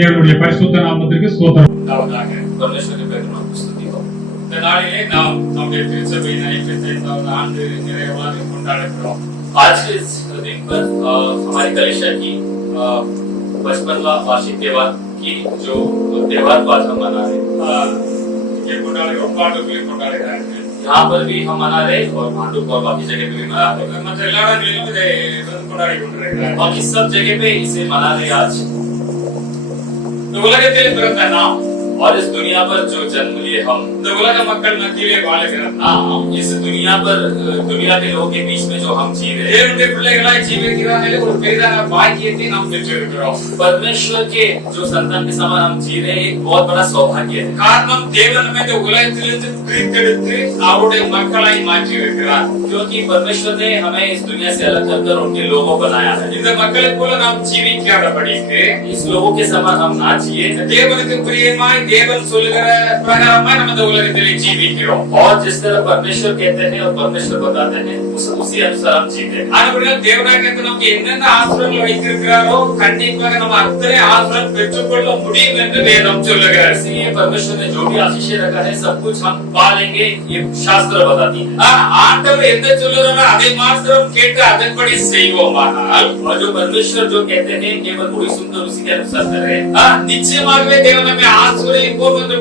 தேவனுடைய பரிசுத்த நாமத்திற்கு ஸ்தோத்திரம். परमेश्वर के बैठना स्तुति हो இந்த நாளிலே நாம் நம்முடைய திருச்சபையின் 55வது ஆண்டு நிறைவாக கொண்டாடுகிறோம். आज के इस दिन पर हमारी कलीसिया की 55वां वार्षिक त्योहार की जो त्योहार को आज हम मना रहे हैं. ये கொண்டாடுகிறோம், பாண்டுக்குள்ளே கொண்டாடுகிறார்கள். यहाँ पर भी हम मना रहे और भांडुप और बाकी जगह पे भी मना रहे. मतलब எல்லா இடங்களிலும் இதை கொண்டாடி கொண்டிருக்கிறார்கள். बाकी सब जगह पे इसे मना रहे आज. तो உலகத்தில் பிறந்த நாம் और इस दुनिया पर जो जन्म लिए हम இந்த உலக மக்கள் மத்தியிலே வாழுகிற நாம் इस दुनिया पर दुनिया के लोगों के बीच में जो हम जी रहे हैं தேவனுடைய பிள்ளைகளாய் ஜீவிக்கிறார்கள் ஒரு பெரிதான பாக்கியத்தை நாம் பெற்றிருக்கிறோம். परमेश्वर के जो संतान के समान हम जी रहे हैं एक बहुत बड़ा सौभाग्य है. காரணம் தேவன் நம்மை இந்த உலகத்திலிருந்து பிரித்தெடுத்து அவருடைய மக்களாய் மாற்றி இருக்கிறார். क्योंकि परमेश्वर ने हमें इस दुनिया से अलग कर उनके लोगों बनाया है. இந்த மக்களைப் போல நாம் ஜீவிக்காதபடிக்கு इस लोगों के समान हम ना जिए தேவனுக்கு பிரியமாய் देवन சொல்லுகிற பிரகாரமா நம்ம இந்த உலகத்திலே ஜீவிக்கிறோம். और जिस तरह परमेश्वर कहते हैं और परमेश्वर बताते हैं उसी अनुसार हम जीते हैं. ஆனபடியால் தேவனாகிய நமக்கு என்னென்ன ஆசீர்வாதங்கள் வைத்திருக்கிறாரோ கண்டிப்பாக நம்ம அத்தனை ஆசீர்வாதம் பெற்றுக்கொள்ள முடியும் என்று வேதம் சொல்லுகிறது. इसलिए परमेश्वर ने जो भी आशीष रखा है सब कुछ हम पा लेंगे ये शास्त्र बताती है. ஆண்டவர் என்ன சொல்லுறாரோ அதை மாத்திரம் கேட்டு அதன்படி செய்வோமானால் और जो परमेश्वर जो कहते हैं केवल वही सुनकर उसी के अनुसार करें நிச்சயமாகவே தேவன் நம்மை ஆசீர்வதிப்பார்.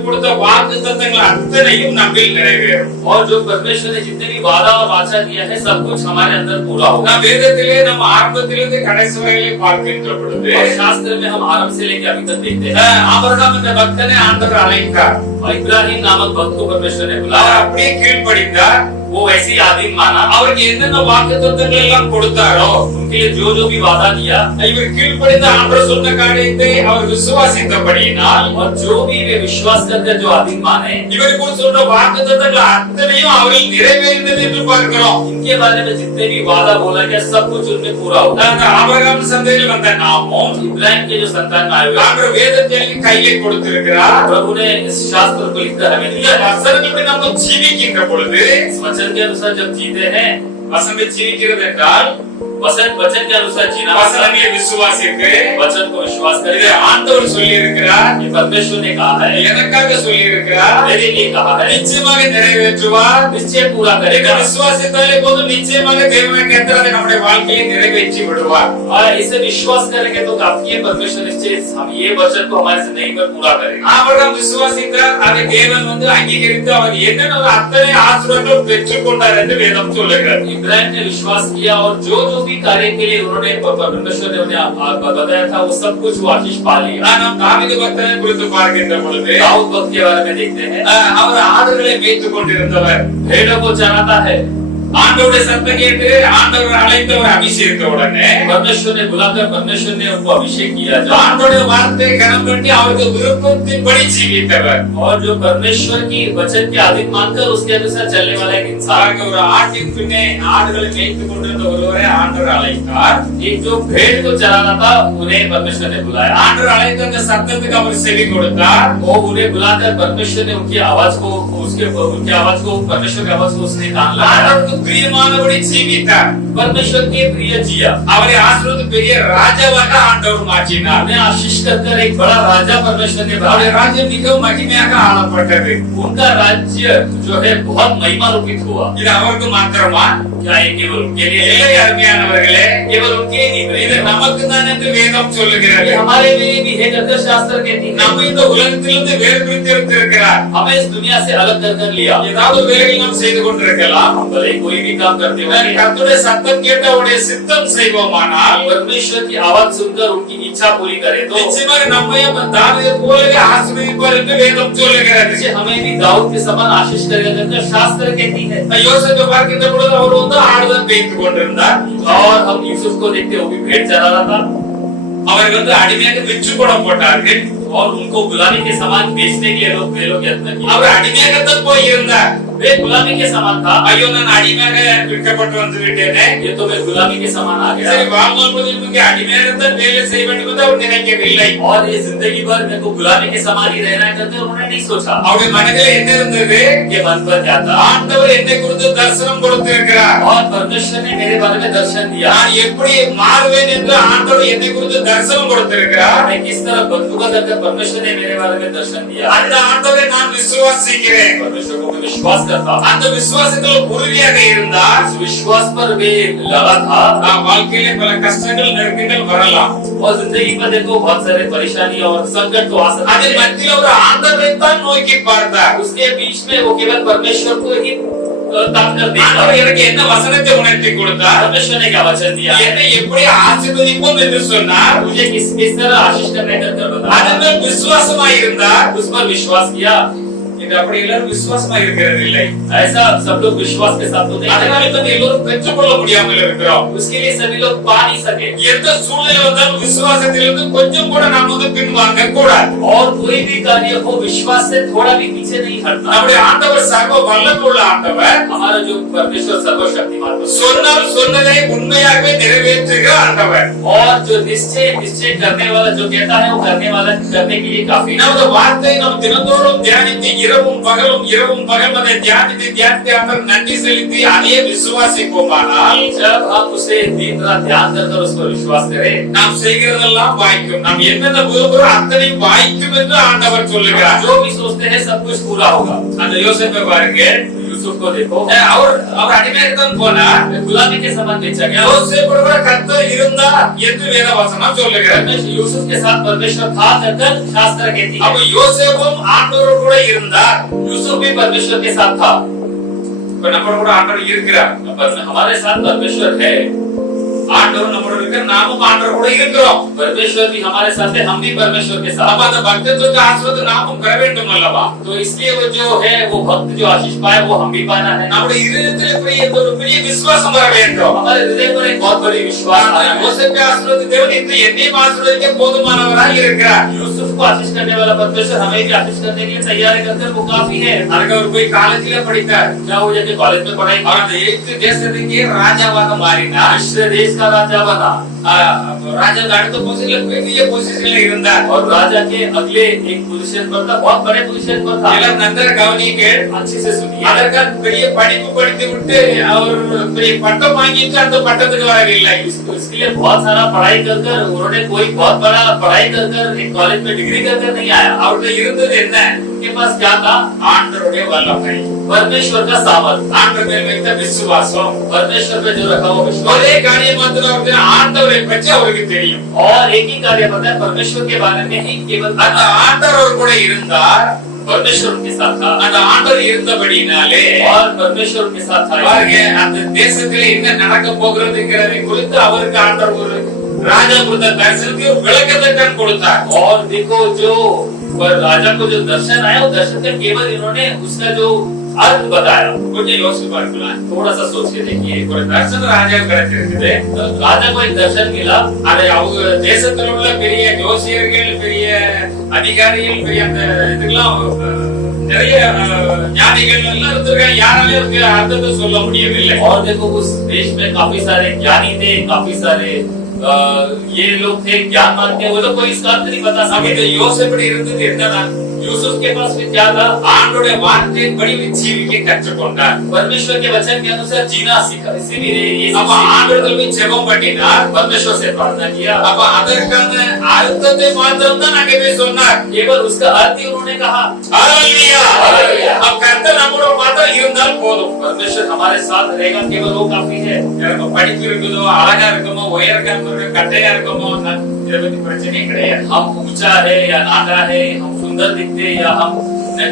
கொடுத்த வாக்குத்தத்தங்கள் அத்தனையும் நம்மில் நிறைவேறும். और जो परमेश्वर ने जितने भी वादा और वाचा किया है सब कुछ हमारे अंदर पूरा होगा. வேதத்திலே நம்ம ஆரம்பத்திலிருந்து கடைசி வரையிலே பார்க்கின்ற பொழுது शास्त्र में हम आरंभ से लेकर अभी तक देखते हैं ஆபிரகாம் என்ற பக்தனை ஆண்டவர் அழைத்தார். इब्राहिम नामक भक्त को परमेश्वर ने बुलाया. அப்படியே கீழ்ப்படிந்தார். वो वैसे ही आदमी माना. அவருக்கு என்னென்ன வாக்குத்தத்தங்கள் எல்லாம் கொடுத்தாரோ उनके जो जो भी वादा किया இவர் கீழ்ப்படிந்த ஆண்டவர் சொன்ன காரியத்தை அவர் விசுவாசித்தபடியினால் और जो भी वे विश्वास करते जो आदमी माने இவருக்கு சொன்ன வாக்குத்தத்தங்கள் அத்தனையும் அவரில் நிறைவேறினது என்று பார்க்கிறோம். इनके बारे में जितने भी वादा बोला गया सब कुछ उनमें पूरा होगा. ஆபிரகாம் சந்ததியில் வந்த நாமும் इब्राहिम के जो संतान आए ஆண்டவர் வேதத்தை கையிலே கொடுத்திருக்கிறார். प्रभु ने इस शास्त्र को लिखकर हमें दिया. वचनப்படி நாம் ஜீவிக்கின்ற பொழுது वचन के अनुसार जब जीते हैं वचन में जीविக்கிறது என்றால் वचन के अनुसार जीना वचन में विश्वास है. वचन को विश्वास करें. ஆண்டவர் சொல்லி இருக்கிறார். ये परमेश्वर ने कहा है. எனக்காக சொல்லி இருக்கிறார். मेरे लिए कहा है. நிச்சயமாக நிறைவேற்றுவார். निश्चय पूरा करेगा. விசுவாசித்தாலே போதும் நிச்சயமாக தேவனை கேட்டதை நம்முடைய வாழ்க்கையை நிறைவேற்றி விடுவார். और इसे विश्वास करेंगे तो काफी परमेश्वर निश्चय हम ये वचन को हमारी जिंदगी में पूरा करेगा. ஆபிரகாம் விசுவாசித்தார். அதை தேவன் அங்கீகரித்து அவர் என்னென்ன அத்தனை ஆசீர்வாதங்களை பெற்றுக்கொண்டார் என்று வேதம் சொல்லுகிறது. इब्राहिम ने विश्वास किया और जो भी कार्य के लिए उन्होंने परमेश्वर ने उन्हें बताया था वो सब कुछ वो आशीष पा लिया. हम दावीद भक्तனை குறித்து பார்க்கின்ற பொழுது दाऊद भक्त के बारे में देखते हैं. அவர் ஆடுகளை மேய்த்துக் கொண்டிருந்தவர். भेड़ों को चराता है. ஆண்டவருடைய சத்தம் கேட்டு ஆண்டவர் அழைத்தவர் அபிஷேகித்த உடனே परमेश्वर ने बुलाकर परमेश्वर ने उनको अभिषेक किया. जो ஆண்டவருடைய வார்த்தையை கனம் பண்ணி அவருக்கு விருப்பத்தின்படி ஜீவித்தவர் और जो परमेश्वर की वचन के अधीन मानकर उसके अनुसार चलने वाला एक इंसान. ஒரு ஆட்டின் பின்னே ஆடுகளை மேய்த்துக் கொண்டிருந்த ஒருவரை ஆண்டவர் அழைத்தார். एक जो भेड़ को चराता था उन्हें परमेश्वर ने बुलाया. ஆண்டவர் அழைத்த அந்த சத்தத்துக்கு அவர் செவி கொடுத்தார். वो उन्हें बुलाकर परमेश्वर ने उनकी आवाज को परमेश्वर की आवाज को उसने कान लगाया. பிரியமானபடி ஜீவித்தார். परमेश्वर के प्रिय जिया. அவரை ஆசீர்வதித்து பெரிய ராஜாவாக ஆண்டவர் மாற்றினார். उन्हें आशीष कर एक बड़ा राजा परमेश्वर ने बनाया. அவருடைய ராஜ்யம் மிகவும் மகிமையாக ஆளப்பட்டது. उनका राज्य जो है बहुत महिमा रूपित हुआ. இது அவருக்கு மாத்திரமா? क्या ये केवल उनके लिए? இல்லை அருமையானவர்களே, केवल उनके नहीं இது நமக்கு தான் என்று வேதம் சொல்லுகிறது. हमारे लिए भी है कहते शास्त्र कहती है. நம்ம இந்த உலகத்திலிருந்து வேறு பிரித்து இருக்கிறார். हमें इस दुनिया से अलग कर लिया. ஏதாவது வேலைகள் நாம் செய்து கொண்டிருக்கலாம். भले कोई भी काम करते हो கர்த்தருடைய சத்தம் கேட்டு அவருடைய சித்தம் செய்வோமானால் परमेश्वर की आवाज सुनकर उनकी इच्छा पूरी करें तो நிச்சயமாக நம்மையும் தாவீதை போலவே ஆசீர்வதிப்பார் என்று வேதம் சொல்லுகிறது. हमें भी दाऊद के समान आशीष करेगा करके शास्त्र कहती है. யோசேப்பை பார்க்கின்ற பொழுது அவர் ஆடுதான் மேய்த்துக் கொண்டிருந்தார். और हम यूसुफ को देखते वो भी भेड़ चरा रहा था. அவர் அடிமையாக விற்று கூட போட்டார்கள். और उनको बुलाने के समान बेचने के लिए लोग यत्न किए. அவர் அடிமையாகத்தான் போய் இருந்தார். वे गुलामी के समान था। ஐயோ நான் அடிமையாக விற்கப்பட்டு வந்து விட்டேனே. ये तो मैं गुलामी के समान आ गया சரி வாழ்நாள் முழுவதும் இங்கே அடிமையாக தான் வேலை செய்ய வேண்டும் என்று அவர் நினைக்கவில்லை. और ये जिंदगी भर मेरे को गुलामी के समान ही रहना है करके उन्होंने नहीं सोचा। அவருடைய மனதில் என்ன இருந்தது? ये मन पर क्या था? ஆண்டவர் என்னை குறித்து தரிசனம் கொடுத்திருக்கிறார். और परमेश्वर ने मेरे बारे में दर्शन दिया। நான் எப்படி மாறுவேன் என்று ஆண்டவர் என்னை குறித்து தரிசனம் கொடுத்திருக்கிறார். मैं किस तरह बदलूंगा करके परमेश्वर ने मेरे बारे में दर्शन दिया। அந்த ஆண்டவரை நான் விசுவாசிக்கிறேன். परमेश्वर को मैं विश्वास करता हूँ। அந்த விசுவாசத்தில் உறுதியாக இருந்தால் इस विश्वास पर वे लगा था। வாழ்க்கையிலே பல கஷ்டங்கள் நெருக்கங்கள் வரலாம். और जिंदगी में देखो बहुत सारे परेशानी और संकट तो आ सकते அதில் हैं। மத்தியில் ஒரு ஆண்டவரை தான் நோக்கி பார்த்தார். उसके बीच में वो केवल परमेश्वर को ही ताक कर देखा। ஆண்டவர் எனக்கு என்ன வசனத்தை உணர்த்தி கொடுத்தார்? परमेश्वर ने क्या वचन दिया? என்னை எப்படி ஆசீர்வதிப்போம் என்று சொன்னார். मुझे किस तरह आशीष करने का बताया। அதன் மேல் விசுவாசமாய் இருந்தார். उस पर विश्वास किया। இது அப்படி எல்லாரும் விசுவாசமா இருக்கிறது இல்லை. ऐसा सब लोग विश्वास के साथ तो नहीं அதனால करते। தான் எல்லோரும் பெற்றுக்கொள்ள முடியாமல் இருக்கிறோம். उसके लिए सभी लोग पा नहीं सके। எந்த சூழ்நிலை வந்தாலும் விசுவாசத்திலிருந்து கொஞ்சம் கூட நாம் பின்வாங்க கூடாது. और कोई भी कार्य हो विश्वास से थोड़ा भी पीछे नहीं हटना। நம்முடைய ஆண்டவர் சர்வ வல்லமையுள்ள ஆண்டவர். हमारा जो परमेश्वर सर्वशक्तिमान है। சொன்னால் சொன்னதை உண்மையாகவே நிறைவேற்றுகிற ஆண்டவர். और जो निश्चय करने वाला जो कहता है वो करने वाला करने के लिए काफी। நமது வார்த்தை நாம் தினந்தோறும் தியானித்து இரவும் பகலும் அதை தியானித்து ஆண்டவர் நன்றி செலுத்தி அதே விசுவாசிப்போமானால் जब हम उसे दिन रात ध्यान कर उस पर विश्वास करें, நாம் செய்கிறதெல்லாம் வாய்க்கும். நாம் என்னென்ன விரும்புகிறோம் அத்தனையும் வாய்க்கும் என்று ஆண்டவர் சொல்லுகிறார். जो भी सोचते हैं सब कुछ पूरा होगा। அந்த யோசேப்பை பாருங்க. यूसुफ को देखो, அவர் அடிமையாக தான் போனார். गुलामी के समान बेचा गया। யோசேப்போடு கூட கர்த்தர் இருந்தார் என்று வேதவசனம் சொல்லுகிறது. यूसुफ के साथ परमेश्वर था कहकर शास्त्र कहती அப்ப है। யோசேப்பும் ஆண்டவரோடு கூட இருந்தார். यूसुफ भी परमेश्वर के साथ था। இப்ப நம்மளோட கூட ஆண்டவர் இருக்கிறார். हमारे साथ परमेश्वर है। ஆண்டவர் நம்மளோட இருக்கிற, நாமும் ஆண்டவர் கூட இருக்கிறோம். परमेश्वर भी हमारे साथ है, हम भी परमेश्वर के साथ। அப்ப அந்த பக்தத்துவ ஆசீர்வாதம் நாமும் பெற வேண்டும் அல்லவா? तो इसलिए वो जो है वो भक्त जो आशीष पाए वो हम भी पाना है। நம்முடைய இதயத்திலே ஒரு பெரிய விசுவாசம் வர வேண்டும். हमारे हृदय पर एक बहुत बड़ी विश्वास आना है। யோசேப்பை ஆசீர்வதித்த தேவன் இன்று என்னையும் ஆசீர்வதிக்க போதுமானவராய் இருக்கிறார். यूसुफ को आशीष करने वाला परमेश्वर हमें भी आशीष करने के लिए तैयारी करते वो काफी है। அதுக்கு அவர் போய் காலேஜில படித்தார். क्या वो जाके कॉलेज में पढ़ाई அவர் அந்த எகிப்து தேசத்துக்கே ராஜாவாக மாறினார். मिस्र देश का राजा बना ராஜாவுக்கு அடுத்த பொசிஷன்ல பெரிய பொசிஷன்ல இருந்தார். और राजा के अगले एक पोजीशन पर था, बहुत बड़े पोजीशन पर था। எல்லாம் நன்றாக கவனியுங்கள். अच्छे से सुनिए। அதற்காக பெரிய படிப்பு படித்து விட்டு அவர் பெரிய பட்டம் வாங்கிட்டு அந்த பட்டத்துக்கு வரவில்லை. इसके लिए बहुत सारा पढ़ाई कर उन्होंने कोई बहुत बड़ा पढ़ाई कर एक कॉलेज में डिग्री कर नहीं आया। அவர்கிட்ட இருந்தது என்ன? उनके पास क्या था? ஆண்டவருடைய வல்லமை, परमेश्वर का सामर्थ, ஆண்டவர் மேல் வைத்த விசுவாசம். परमेश्वर पे जो रखा वो विश्वास। ஒரே காரியம் மாத்திரம் அவருக்கு ஆண்டவரை பற்றி அவருக்கு தெரியும். और एक ही कार्य पता है, परमेश्वर के बारे में ही केवल அந்த ஆண்டவர் கூட இருந்தார். परमेश्वर उनके साथ था। அந்த ஆண்டவர் இருந்தபடினாலே और परमेश्वर उनके साथ था। பாருங்க, அந்த தேசத்திலே என்ன நடக்க போகிறதுங்கிறதை குறித்து அவருக்கு ஆண்டவர் ஒரு ராஜா கொடுத்த தரிசனத்துக்கு ஒரு விளக்கத்தை தான் கொடுத்தார். और देखो जो पर राजा को जो दर्शन आया वो दर्शन का केवल इन्होंने उसका जो अर्थ बताया। கொஞ்சம் யோசிச்சு பார்க்கலாம். थोड़ा सा सोच के देखिए। ஒரு தரிசனம் ராஜாவுக்கு கிடைச்சிருக்குது. राजा को एक दर्शन मिला। அதை அவங்க தேசத்தில் உள்ள பெரிய ஜோசியர்கள், பெரிய அதிகாரிகள், பெரிய அந்த இதுக்கெல்லாம் நிறைய ஞானிகள் எல்லாம் இருந்திருக்காங்க. யாராலையும் அதுக்கு அர்த்தத்தை சொல்ல முடியவில்லை. और देखो उस देश में काफी सारे ज्ञानी थे, काफी सारे ये लोग थे ज्ञानवान थे, वो लोग कोई इसका अर्थ नहीं बता அப்ப सके। இந்த யோசேப்படி இருந்தது என்னன்னா, यूसुफ के पास फिर क्या था? ஆண்டவருடைய வார்த்தையின்படி ஜீவிக்க கற்றுக்கொண்டார். परमेश्वर के वचन के अनुसार जीना सीखा। इसीलिए ये அப்ப ஆண்டவர்கள் போய் ஜெபம் பண்ணினார். परमेश्वर से प्रार्थना किया। அப்ப அதற்கான அர்த்தத்தை மாத்திரம் தான் அங்கே போய் சொன்னார். केवल उसका अर्थ ही उन्होंने कहा। ஹalleluya. ஹalleluya. அப்ப கர்த்தர் நம்மோட மாத்திரம் இருந்தால் போதும். परमेश्वर हमारे साथ रहेगा, केवल वो काफी है। எனக்கு படிப்பு இருக்குதோ, அழகா இருக்குமோ, உயரக்கா கட்டையா இருக்குமோ, இதை பத்தி பிரச்சனையே கிடையாது. हम ऊंचा है या नाटा है, हम सुंदर दिखते या हम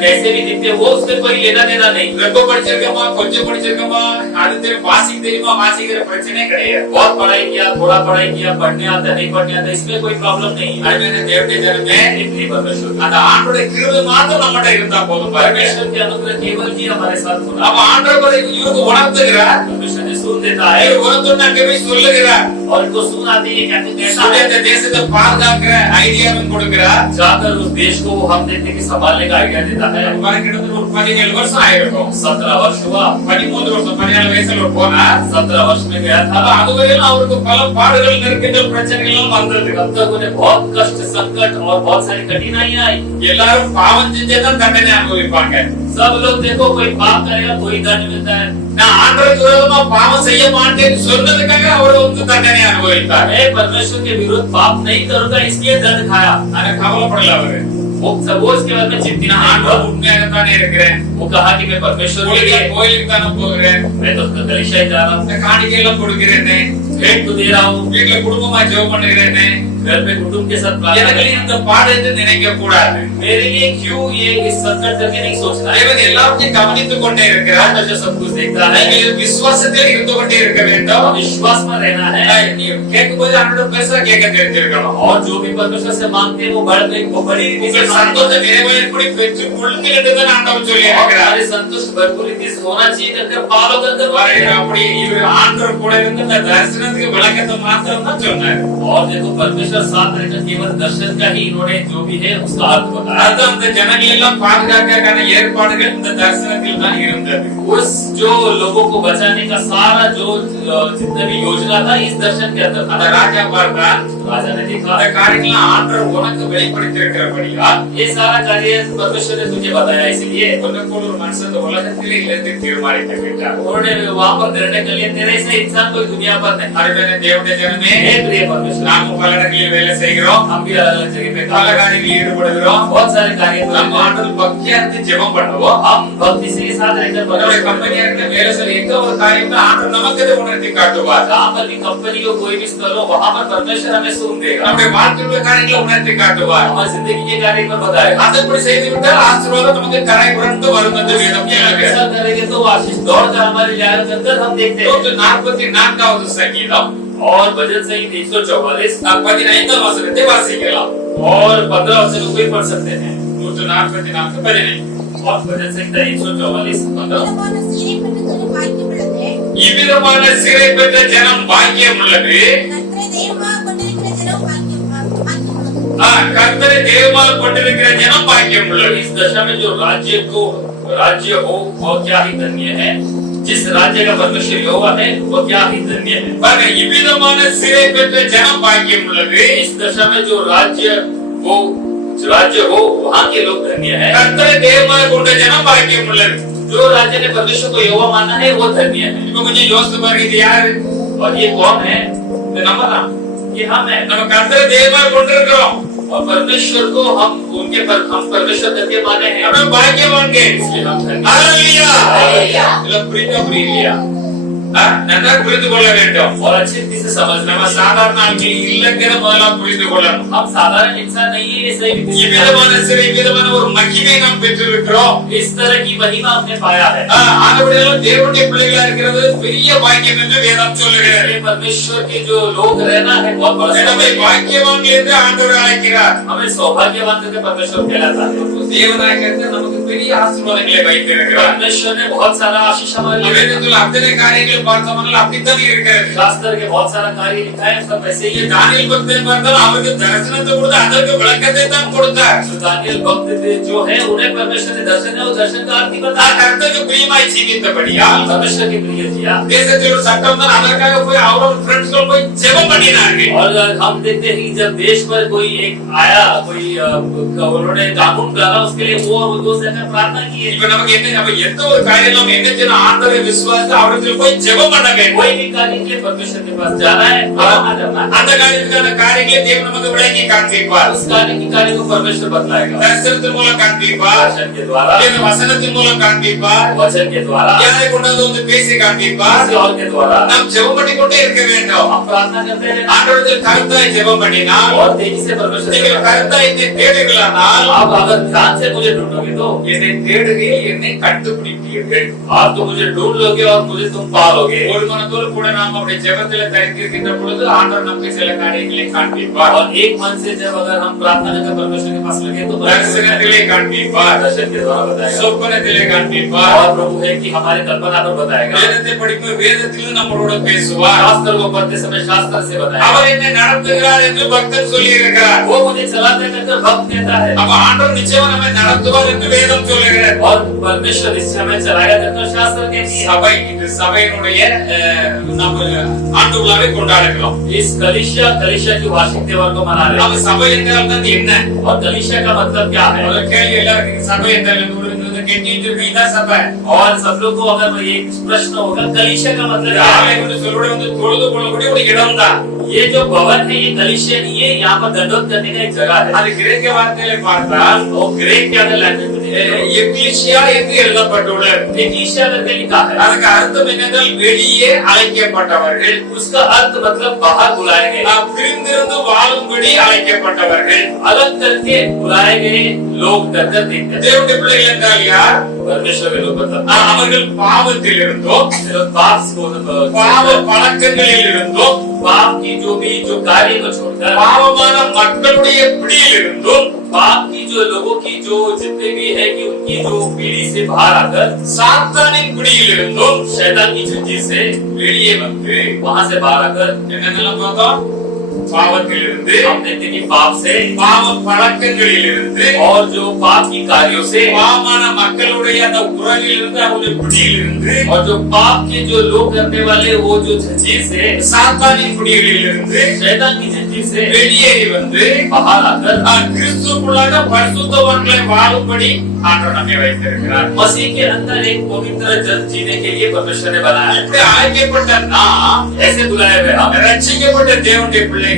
कैसे भी दिखते, वो उससे कोई लेना देना नहीं। ரொம்ப படிச்சிருக்கோமா, கொஞ்சம் படிச்சிருக்கோமா, அடுத்து வாசிக்க தெரியுமா, வாசிக்கிற பிரச்சனையே கிடையாது. बहुत पढ़ाई किया, थोड़ा पढ़ाई किया, पढ़ने आता नहीं पढ़ने आता, इसमें कोई प्रॉब्लम नहीं है। அதுவே தேவனுடைய ஜனமே, इतनी परमेश्वर அந்த ஆண்டவருடைய கிருபை மாத்திரம் நம்மகிட்ட இருந்தா போதும். परमेश्वर के अनुग्रह केवल ही हमारे साथ होना। அப்ப ஆண்டவர் இவருக்கு உணர்த்துகிறார். परमेश्वर ने सुन देता है உணர்த்துன்னு அங்கே போய் சொல்லுகிறார். और इनको सुन आती है क्या कहता है। தேசத்தை பாதுகாக்கிற ஐடியாவும் கொடுக்கிறார். जाकर उस देश को हम देखते कि संभालने का आइडिया देता देता है। கிட்டத்தட்ட ஒரு 17 வருஷம் ஆயிருக்கும். 17 वर्ष हुआ, 13 வருஷம் 14 வயசுல ஒரு போனார். 17 वर्ष में गया था। அதுவரையிலும் அவருக்கு பல பாடுகள் நெருக்கங்கள் பிரச்சனைகள் எல்லாம் வந்தது. तब तक उन्हें बहुत कष्ट संकट और बहुत सारी कठिनाइयां आई। எல்லாரும் பாவம் செஞ்சே தான் தண்டனை அனுபவிப்பாங்க. सब लोग देखो कोई पाप करेगा कोई दंड मिलता है। நான் ஆண்டவருக்கு விரோதமா பாவம் செய்ய மாட்டேன்னு சொன்னதுக்காக அவர் வந்து தண்டனை அனுபவித்தார். मैं परमेश्वर के विरुद्ध पाप नहीं करूंगा इसलिए दंड खाया। ஆனா கவலைப்படல அவரு. वो इसके बारे में चिंतित நான் नहीं हुआ। ஆண்டவர் உண்மையாகத்தானே இருக்கிறேன். वो कहा कि मैं परमेश्वर के लिए கோயிலுக்கு தானே போகிறேன். मैं तो कलीसिया जा रहा हूँ, இந்த காணிக்கை எல்லாம் கொடுக்கிறேனே. भेंट तो दे रहा हूँ, வீட்டுல குடும்பமா ஜெபம் பண்ணுகிறேனே. घर पे कुटुंब के साथ प्रार्थना எனக்கு कर- இந்த பாடத்தை நினைக்க கூடாது. मेरे लिए क्यों ये इस संकट करके नहीं सोचना है। தேவன் எல்லாத்தையும் கவனித்துக் கொண்டே இருக்கிறார். परमेश्वर सब कुछ देखता है। நீங்கள் விசுவாசத்தில் இருந்து கொண்டே இருக்க வேண்டும். विश्वास में रहना है நீ கேட்கும்போது ஆண்டவர் பேச கேட்க தெரிஞ்சிருக்கணும். और जो भी परमेश्वर से मांगते हैं वो बड़ी रीति से உங்கள் मांगते சந்தோஷ हैं। நிறைவேறப்படி பெற்றுக் கொள்ளுங்கள் என்று தான் ஆண்டவர் சொல்லி और இருக்கிறார். हमारे संतुष्ट भरपूर रीति से होना चाहिए करके पालो करके பாருங்க, அப்படி இவர் ஆண்டவர் கூட இருந்து இந்த தரிசனத்துக்கு விளக்கத்தை மாத்திரம் தான் சொன்னார். और देखो परमेश्वर साथ रहकर केवल दर्शन का ही इन्होंने जो भी है उसका अर्थ बताया। அதான் அந்த ஜனங்கள் எல்லாம் பாதுகாக்கிறதுக்கான ஏற்பாடுகள் இந்த தரிசனத்தில் தான் இருந்தது. उस जो लोगों को बचाने का सारा जो जितने भी योजना था इस दर्शन के अंदर அந்த था। ராஜா பார்த்தா राजा ने देखा அந்த காரியங்களாம் ஆண்டவர் உனக்கு வெளிப்படுத்தி இருக்கிறபடியா ये सारा कार्य परमेश्वर ने तुझे बताया, इसलिए உன்னை போல ஒரு மனுஷன் இந்த உலகத்திலே இல்லைன்னு தீர்மானித்து விட்டார். उन्होंने वहां पर निर्णय कर लिया तेरे से इंसान कोई दुनिया पर नहीं। அருமையான தேவனுடைய ஜனமே, हे प्रिय परमेश्वर, நாமும் பல இடங்களில் வேலை செய்கிறோம், हम भी अलग अलग जगह पे பல काम करते காரியங்களில் ஈடுபடுகிறோம். हैं, बहुत सारे कार्य நம்ம ஆண்டவர் பக்தியா இருந்து ஜெபம் பண்ணுவோம். हम भक्ति से साथ रहकर நம்முடைய परमेश्वर கம்பெனியா இருக்கிற வேலை செய்ய எங்க ஒரு காரியம்னா ஆண்டவர் நமக்கு அதை உணர்த்தி காட்டுவார். जहाँ पर भी कंपनी हो कोई भी स्थल हो वहाँ पर परमेश्वर हमें सुन देगा, நம்முடைய வாழ்க்கையுடைய காரியங்களை உணர்த்தி காட்டுவார். हमारी जिंदगी के कार्य में बताएगा। அதன்படி செய்து விட்டால் ஆசீர்வாதம் நமக்கு கரை புரண்டு வரும் என்று வேதம் சொல்லுகிறது. ऐसा करेंगे तो आशीष दौड़ कर हमारे जाने के अंदर हम देखते हैं। 144வது சங்கீதம் और भजन संगीत 144 15 வசனத்தை வாசிக்கலாம். और 15 वचन को भी पढ़ सकते हैं। 144 15 और भजन संगीत 144 15 இவ்விதமான சிறை பெற்ற ஜனம் பாக்கியம் உள்ளது. கர்த்தரை தெய்வமாக கொண்டிருக்கிற ஜனம் பாக்கியம் உள்ளது. इस दशा में जो राज्य हो वो क्या ही धन्य है। जिस राज्य का परमेश्वर यहोवा है वो क्या ही धन्य है। பாருங்க, இவ்விதமான சிறை பெற்ற ஜனம் பாக்கியம் உள்ளது. इस दशा में जो राज्य हो वहाँ के लोग धन्य है। கர்த்தரை தெய்வமாக கொண்ட ஜனம் பாக்கியம் உள்ளது. जो राज्य ने परमेश्वर को यहोवा माना है वो धन्य है। இப்ப கொஞ்சம் யோசித்து பாருங்க, இது யாரு? और ये कौन है? இது நம்ம தான். ये हम है। நம்ம கர்த்தரை தெய்வமாக கொண்டிருக்கிறோம். और परमेश्वर को हम परमेश्वर करके माने हैं, நம்ம பாக்கியவான்கள். इसलिए हम धन्य हैं। ஹalleluya. ஹalleluya. இதெல்லாம் புரியலையா? நன்றா புரிந்து கொள்ள வேண்டும். और अच्छी रीति से समझना। நம்ம சாதாரண ஆட்கள் இல்லைங்கிற முதல்ல புரிந்து கொள்ளணும். हम साधारण इंसान नहीं है, ये सही रीति से இவ்விதமான சிறை, இவ்விதமான ஒரு மகிமையை நாம் பெற்றிருக்கிறோம். इस तरह की महिमा हमने पाया है। ஆனபடியால் தேவனுடைய பிள்ளைகளா இருக்கிறது பெரிய பாக்கியம் என்று வேதம் சொல்லுகிறது. इसलिए परमेश्वर के जो लोग रहना है बहुत बड़ा எனவே सौभाग्य है। பாக்கியவான்கள் என்று ஆண்டவர் அழைக்கிறார். हमें सौभाग्यवान करके परमेश्वर कहलाता है। தேவனாக நமக்கு பெரிய ஆசீர்வாதங்களை வைத்திருக்கிறார். परमेश्वर ने बहुत सारा आशीष हमारे लिए வேதத்தில் அத்தனை காரியங்களை பார்த்தோம்னா அப்படித்தான் இருக்கிறது. शास्त्र के बहुत सारा कार्य लिखा है, सब ऐसे ही है। தானியேல் பக்தனை பார்த்தால் அவருக்கு தரிசனத்தை கொடுத்து அதற்கு விளக்கத்தை தான் கொடுத்தார். जो दानियल भक्त जो है उन्हें परमेश्वर ने दर्शन है, वो दर्शन का अर्थ ही बताया। கர்த்தருக்கு பிரியமாய் ஜீவித்தபடியால் परमेश्वर के प्रिय जिया। தேசத்தில் ஒரு சட்டம் தான், அதற்காக போய் அவரோட ஃப்ரெண்ட்ஸ்கள் போய் ஜெபம் பண்ணினார்கள். और हम देखते हैं कि जब देश पर कोई एक आया, कोई उन्होंने कानून डाला, उसके लिए वो और वो दोस्त जाकर प्रार्थना की है। இப்ப நமக்கு என்ன, நம்ம எந்த ஒரு காரியம் நம்ம என்ன செய்யணும், ஆண்டவரை விசுவாசித்து அவரிடத்தில் போய் ஜெபம் பண்ண வேண்டும். कोई भी कार्य के लिए परमेश्वर के पास जाना है, प्रार्थना करना है। அந்த காரியத்துக்கான காரியங்களை தேவன் நமக்கு விளங்கி காண்பிப்பார். उस कार्य को परमेश्वर बतलाएगा, தரிசனத்தின் மூலம் காண்பிப்பார், दर्शन के द्वारा, தேவ வசனத்தின் மூலம் காண்பிப்பார், वचन के द्वारा, யாரை கொண்டாந்து வந்து பேசி காண்பிப்பார். किसी और के द्वारा। நாம் ஜெபம் பண்ணிக்கொண்டே இருக்க வேண்டும். हम प्रार्थना करते हैं ஆண்டவரிடத்தில் கருத்தாய் ஜெபம் பண்ணினால், और तेजी से परमेश्वर से நீங்கள் प्रार्थना கருத்தாய் என்னை தேடுகிறானால், आप अगर ध्यान से मुझे ढूंढोगे तो என்னை தேடுகையில் என்னை கண்டுபிடிப்பீர்கள். आप तो मुझे ढूंढ लोगे और मुझे तुम पालोगे। ஒரு மனதோடு கூட நாம் அப்படி ஜெபத்தில் தரித்திருக்கின்ற பொழுது ஆண்டவர் நமக்கு சில காரியங்களை காண்பிப்பார். और एक मन से जब अगर हम प्रार्थना करके परमेश्वर के पास लगे तो தரிசனத்திலே காண்பிப்பார், दर्शन के द्वारा बताएगा, சொப்பனத்திலே காண்பிப்பார். और प्रभु है कि हमारे कल्पना पर बताएगा, வேதத்தை படிக்கும் வேதத்திலும் நம்மளோட பேசுவார். शास्त्र को पढ़ते समय शास्त्र से बताएगा। அவர் என்னை நடத்துகிறார் என்று பக்தன் சொல்லி இருக்கிறார். वो मुझे चलाते करके भक्त कहता है, அப்ப ஆண்டவர் நிச்சயமா நம்மை நடத்துவார் என்று வேதம் வேதம் சொல்லுகிறது. और परमेश्वर इससे हमें चलाया जाता है शास्त्र के लिए। சபை இது சபையினுடைய நம்ம ஆண்டு விழாவை கொண்டாடுகிறோம். इस कलीसिया की वार्षिक त्योहार को मना रहे நம்ம हैं। சபை என்றால் தான் என்ன? और कलीसिया का मतलब क्या है? ஒரு கேள்வி எல்லாருக்கும் சபை என்றால் கெட்டிட்டு இதான் சபை. और सब लोग को अगर ये प्रश्न होगा कलीसिया का मतलब क्या है? ஆலயம் என்று சொல்லுவது வந்து தொழுது கொள்ளக்கூடிய ஒரு இடம் தான். ये जो भवन है ये कलीसिया नहीं है, यहाँ पर दंडवत करने का एक जगह है। அது கிரேக்க வார்த்தையில பார்த்தால் और ग्रीक के अंदर लैंग्वेज में எக்லீசியா என்று எழுதப்பட்டுள்ளது. एक्लीसिया करके लिखा है। அதுக்கு அர்த்தம் என்னென்றால் வெளியே அழைக்கப்பட்டவர்கள், उसका अर्थ मतलब बाहर बुलाए गए, பிரிந்திருந்து வாழும்படி அழைக்கப்பட்டவர்கள். अलग करके बुलाए गए लोग डरकर देखते थे। தேவனுடைய பிள்ளைகள் என்றால் யார்? परमेश्वर के लोग मतलब அவர்கள் பாவத்தில் இருந்தோ, पाप को பாவ பழக்கங்களில் இருந்தோ, पाप की जो कार्य को छोड़कर பாவமான மக்களுடைய பிடியில் இருந்தும், पाप की जो लोगों की जो जितने भी है कि उनकी जो पीढ़ी से बाहर आकर சாத்தானின் பிடியில் இருந்தும், शैतान की झुंझी से வெளியே வந்து वहां से बाहर आकर என்னென்னலாம் பார்த்தோம்? பாவத்தில் இருந்து, हम देखते कि पाप से பாவ பழக்கங்களில் இருந்து, और जो पाप की कार्यों से பாவமான மக்களுடைய அந்த உறவில் இருந்து, அவருடைய பிடியில் இருந்து, और जो पाप के जो लोग करने वाले वो जो झंझीर से சாத்தானின் பிடிகளில் இருந்து शैतान की झंझीर से வெளியேறி வந்து बाहर आकर கிறிஸ்துவுக்குள்ளாக பரிசுத்தவான்களை வாழும்படி ஆண்டவர் நம்மை வைத்திருக்கிறார். मसीह के अंदर एक पवित्र जन जीने के लिए परमेश्वर ने बनाया। இப்படி அழைக்கப்பட்ட நாம், ऐसे बुलाए हुए हम ரட்சிக்கப்பட்ட தேவனுடைய பிள்ளைகள்,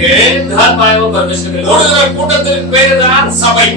घर पाए वो परमेश्वर के लोग, கூடுகிற கூட்டத்திற்கு பேரு தான் சபை.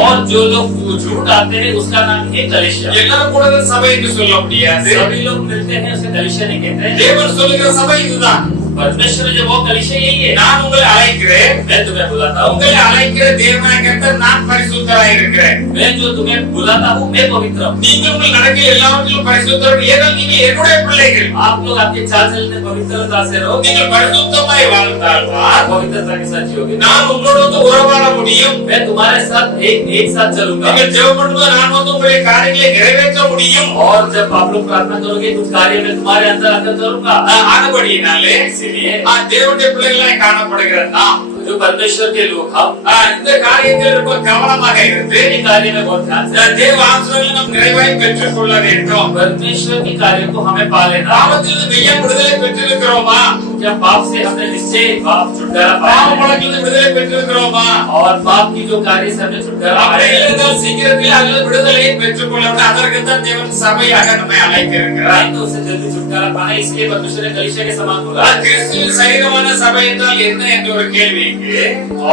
और जो लोग झूठ आते हैं उसका नाम है कलीसिया। எல்லாரும் கூடுகிற சபை என்று சொல்ல முடியாது. सभी लोग मिलते हैं उसे कलीसिया नहीं कहते हैं। தேவன் சொல்லுகிற சபை இதுதான். परमेश्वर जो वो कलीसिया यही है। நான் उங்களை அழைக்கிறேன், मैं तुम्हें बुलाता हूँ, உங்களை அழைக்கிற தேவனாகிய கர்த்தர் நான் பரிசுத்தராய் இருக்கிறேன். मैं जो तुम्हें बुलाता हूँ मैं पवित्र हूँ। நீங்க உங்கள் நடக்கையில் எல்லாவற்றிலும் பரிசுத்தர், ஏனென்றால் நீங்க என்னுடைய பிள்ளைகள். आप लोग आपके चाल चलन में पवित्रता से रहो, நீங்கள் பரிசுத்தமாய் வாழ்ந்தால் आप पवित्रता के साथ जियोगे। நான் உங்களோடு வந்து உறவாட முடியும். मैं तुम्हारे साथ एक साथ चलूंगा। நீங்கள் ஜெபம் பண்ணும்போது நான் வந்து உங்களுடைய காரியங்களை நிறைவேற்ற முடியும். और जब आप लोग प्रार्थना करोगे कुछ कार्य में तुम्हारे अंदर आकर करूंगा। ஆனபடியினாலே इसीलिए தேவனுடைய பிள்ளைகளாய் காணப்படுகிற நாம் जो परमेश्वर के लोग हम இந்த காரியத்தில் ரொம்ப கவனமாக இருந்து इस कार्य में बहुत ध्यान से தேவ ஆசீர்வாதங்களை நாம் நிறைவாய் பெற்றுக் கொள்ள வேண்டும். परमेश्वर के कार्य को हमें पा लेना। பாவத்திலிருந்து மெய்யா விடுதலை பெற்றிருக்கிறோமா? जब पाप से हमने निश्चय पाप छुटकारा பாவ पाया है, பழக்கத்திலிருந்து விடுதலை பெற்றிருக்கிறோமா? और पाप की जो कार्य से हमने छुटकारा அப்படி पाया है, இருந்தால் சீக்கிரத்தில் அதில் விடுதலையை பெற்றுக்கொள்ள வேண்டும். அதற்குத்தான் தேவன் சபையாக நம்மை அழைத்திருக்கிறார். नहीं तो उसे जल्दी छुटकारा पाना, इसलिए परमेश्वर ने कलीसिया के समान बुलाया। கிறிஸ்துவின் சரீரமான சபை என்றால் என்ன என்ற ஒரு கேள்விக்கு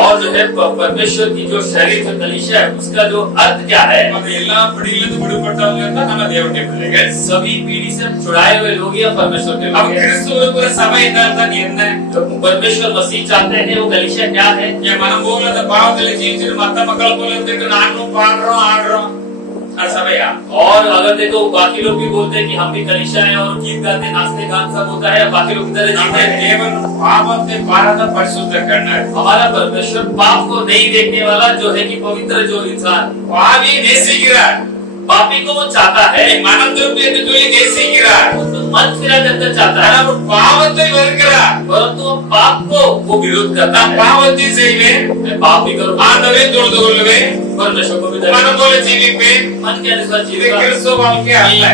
और जो है परमेश्वर की जो शरीर जो कलीसिया है उसका जो अर्थ क्या है? நம்ம எல்லா பிடியிலிருந்து விடுபட்டவங்க தான் நம்ம தேவனுடைய பிள்ளைகள். सभी पीढ़ी से छुड़ाए हुए लोग ही परमेश्वर के அப்ப लोग हैं। கிறிஸ்து விரும்புகிற சபை என்றால் தான் என்ன? तो परमेश्वर मसीह चाहते हैं वो कलीसिया क्या है? என் மனம் போல அந்த பாவத்துல ஜீவிச்சு மத்த மக்கள் போல இருந்துட்டு நானும் பாடுறோம் ஆடுறோம், அது சபையா? और अगर देखो बाकी लोग भी बोलते हैं कि हम भी कलीसिया हैं और गीत गाते नाचते गान सब होता है, बाकी लोग की तरह நம்ம जीते हैं। தேவன் பாவத்தை பாராத பரிசுத்த கண்ணர். हमारा परमेश्वर पाप को नहीं देखने वाला जो है कि पवित्र जो इंसान பாவியை நேசிக்கிறார், पापी को वो चाहता है, மனம் திரும்பி என்று சொல்லி நேசிக்கிறார். वो तो मन फिरा करता चाहता ஆனா है, அவர் பாவத்தை வெறுக்கிறார். परंतु वो पाप को वो विरोध करता நான் है। பாவத்தை செய்வேன், मैं पाप भी करूँ, ஆண்டவரை தொழுது கொள்ளுவேன், परमेश्वर को भी மனம் दर्शन போல ஜீவிப்பேன். मन के अनुसार இது जीवेगा। கிறிஸ்துவ வாழ்க்கை அல்ல.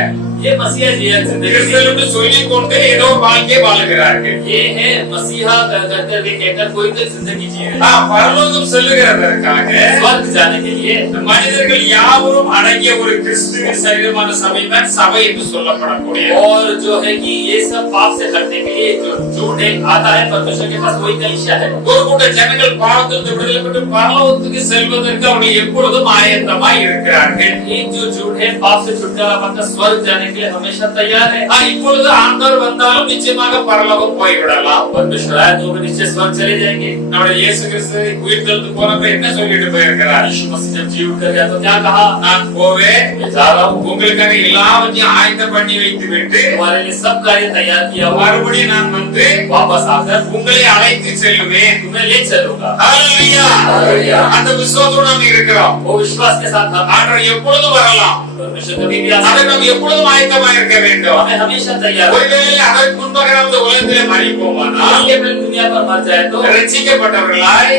ये मसीहा जीवन जिंदगी கிறிஸ்தவர்கள் என்று சொல்லிக் கொண்டு ஏதோ ஒரு வாழ்க்கை வாழுகிறார்கள். ये है मसीहा करते हुए कहकर कोई तो जिंदगी जी रहे हैं। பரலோகம் செல்லுகிறதற்காக स्वर्ग जाने के लिए மனிதர்கள் யாவரும் அடங்கிய ஒரு கிறிஸ்துவின் சரீரமான சபைதான் சபை என்று சொல்லப்படக்கூடிய और जो है कि ये सब पाप से हटने के लिए जो झूठ एक आता है परमेश्वर के पास वही कलीसिया है। ஒரு கூட்ட ஜனங்கள் பாவத்திலிருந்து விடுதலை பெற்று பரலோகத்துக்கு செல்வதற்கு அவங்க எப்பொழுதும் ஆயத்தமாய் இருக்கிறார்கள். एक जो झूठ है पाप से छुटकारा पाकर स्वर्ग जाने के लिए हमेशा तैयार है। இப்பொழுது ஆண்டவர் வந்தாலும் நிச்சயமாக பரலோகம் போய்விடலாம். परमेश्वर आए तो वे निश्चय स्वर्ग चले जाएंगे। நம்முடைய இயேசு கிறிஸ்து உயிர்த்தெழுந்து போனப்ப என்ன சொல்லிட்டு போயிருக்கிறார்? यीशु मसीह जब जी उठ कर गया तो क्या कहा? நான் போவேன், मैं जा रहा हूँ, உங்களுக்காக எல்லாவற்றையும் ஆயத்தம் பண்ணி வைத்து விட்டு तुम्हारे लिए सब कार्य तैयार किया हुआ, மறுபடியும் நான் வந்து वापस आकर உங்களை அழைத்து செல்லுவேன். तुम्हें ले चलूंगा। ஹல்லேலூயா! हालेलुया! அந்த விசுவாசத்தோடு நாம் இருக்கிறோம். वो विश्वास के साथ हम ஆண்டவர் எப்பொழுதும் வரலாம், परमेश्वर कभी भी आ அதை सकता நாம் எப்பொழுதும் ஆயத்தமா இருக்க வேண்டும். हमें हमेशा तैयार ஒருவேளை அதற்கு முன்பாக நமது உலகத்திலே மறிப்போமானால் इसके पहले दुनिया पर मर जाए तो ரட்சிக்கப்பட்டவர்களாய்,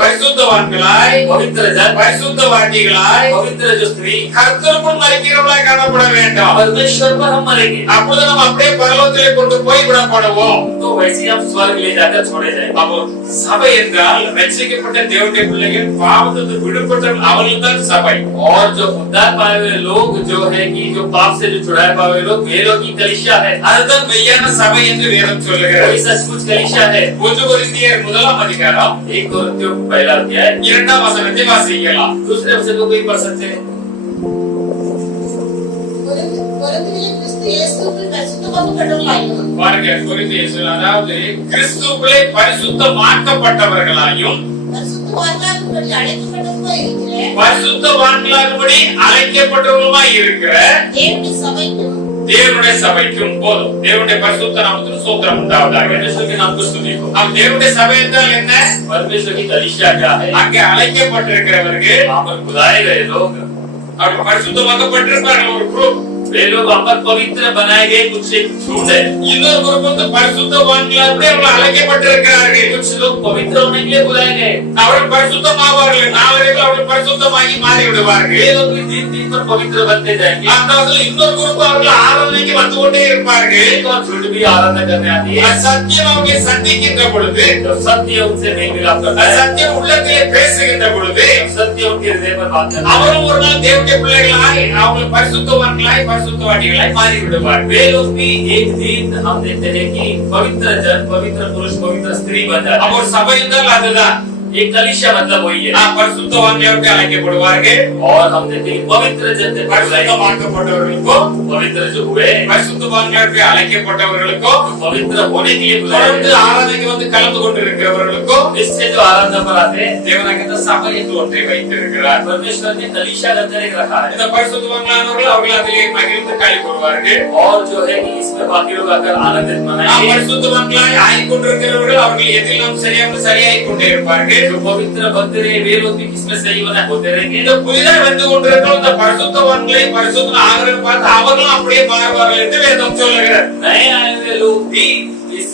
பரிசுத்தவான்களாய், पवित्र जन, பரிசுத்தவாட்டிகளாய், पवित्र जो स्त्री, கர்த்தருக்குள் மறிக்கிறவர்களாய் காணப்பட வேண்டும். परमेश्वर पर हम मरेंगे அப்பொழுது நம்ம அப்படியே பரலோகத்திலே கொண்டு போய் விடப்படுவோம். तो वैसे ही हम स्वर्ग ले जाकर छोड़े जाएंगे। அப்போ சபை என்றால் ரட்சிக்கப்பட்ட தேவனுடைய பிள்ளைகள், பாவத்திலிருந்து விடுபட்டவர்கள், அவர்கள்தான் சபை. और जो उद्धार पाए हुए लोग जो है कि जो पाप से जो छुड़ाए पाए हुए लोग, वे लोग की कलीसिया है। அதுதான் மெய்யான சபை என்று வேதம் சொல்லுகிறது. वही सचमुच कलीसिया है। 1 கொரிந்தியர் 1 அதிகாரம் 1 कोरिन्थियों पहला अध्याय 2 வசனத்தை वाசிக்கலாம். दूसरे वचन को कोई पढ़ सकते हैं? பாருங்க, கொரிந்தியர் அதாவது கிறிஸ்துவுக்குள்ளே பரிசுத்தமாக்கப்பட்டவர்களாயும் பரிசுத்தவான்களாகும்படி அழைக்கப்பட்டவர்களுமாய் இருக்கிற தேவனுடைய சபைக்கும் போதும். தேவனுடைய பரிசுத்த நாமத்துக்கு ஸ்தோத்திரம் உண்டாவதாக. परमेश्वर के नाम को स्तुति हो। அவ் தேவனுடைய சபை என்றால் என்ன? परमेश्वर की कलीसिया क्या है? அங்கே அழைக்கப்பட்டிருக்கிறவர்கள், वहाँ पर बुलाए गए लोग, அவர் பரிசுத்தமாக்கப்பட்டிருப்பார்கள். ஒரு குரூப். वे लोग वहाँ पर पवित्र बनाए गए कुछ एक झुंड है। இன்னொரு குரூப் வந்து பரிசுத்தவான்களாக அவர்கள் அழைக்கப்பட்டிருக்கிறார்கள். कुछ लोग पवित्र होने के लिए बुलाए गए। அவர்கள் பரிசுத்தமாவார்கள். நாளடைவில் அவர்கள் பரிசுத்தமாகி மாறி விடுவார்கள். वे लोग भी दिन दिन पर पवित्र बनते जाएंगे। அந்த வகையில் இன்னொரு குரூப் அவர்கள் ஆராதனைக்கு வந்து கொண்டே இருப்பார்கள். एक और झुंड भी आराधना करने आती है। சத்தியம் அவங்களை சந்திக்கின்ற பொழுது, जब सत्य उनसे नहीं मिलाप करता है, சத்தியம் உள்ளத்திலே பேசுகின்ற பொழுது, जब सत्य उनके हृदय पर बात करता है, அவரும் ஒரு நாள் தேவனுடைய பிள்ளைகளாய், அவங்க பரிசுத்தவான்களாய், பரிசுத்தவாட்டிகளாய் மாறி விடுவார்கள். वे लोग भी एक दिन हम देखते हैं कि पवित्र जन, पवित्र पुरुष, पवित्र स्त्री बन जाते அப்போ हैं। சபை என்றால் அதுதான். एक कलीसिया मतलब वही है। பரிசுத்தவான்களுக்கு அழைக்கப்படுவார்கள். और हम देखते हैं पवित्र जन से பரிசுத்தமாக்கப்பட்டவர்களுக்கோ, पवित्र जो हुए, பரிசுத்தவான்களுக்கு அழைக்கப்பட்டவர்களுக்கோ, पवित्र होने के लिए बुलाए தொடர்ந்து गए, ஆராதனைக்கு வந்து கலந்து கொண்டிருக்கிறவர்களுக்கோ इससे जो आराधना पर आते हैं, தேவனாகிய சபை என்று ஒன்றை வைத்திருக்கிறார். परमेश्वर ने कलीसिया का तरह रखा है। இந்த பரிசுத்தவான்களானவர்கள் அவர்கள் அதிலே மகிழ்ந்து களி கூறுவார்கள். और जो है कि इसमें बाकी लोग आकर आनंदित நாம் मनाएंगे। பரிசுத்தவான்களாய் ஆகிக் கொண்டிருக்கிறவர்கள் அவர்கள் எதிலும் சரியாகிக் கொண்டே இருப்பார்கள். जो पवित्र बनते रहे वे लोग भी किसमें सही बना होते रहेंगे। இந்த புதிதாக வந்து கொண்டிருக்கிற இந்த பரிசுத்தவான்களை பரிசுத்தம் ஆகிறத பார்த்து அவர்களும் அப்படியே மாறுவார்கள் என்று வேதம் சொல்லுகிறது. नए आए हुए लोग भी इस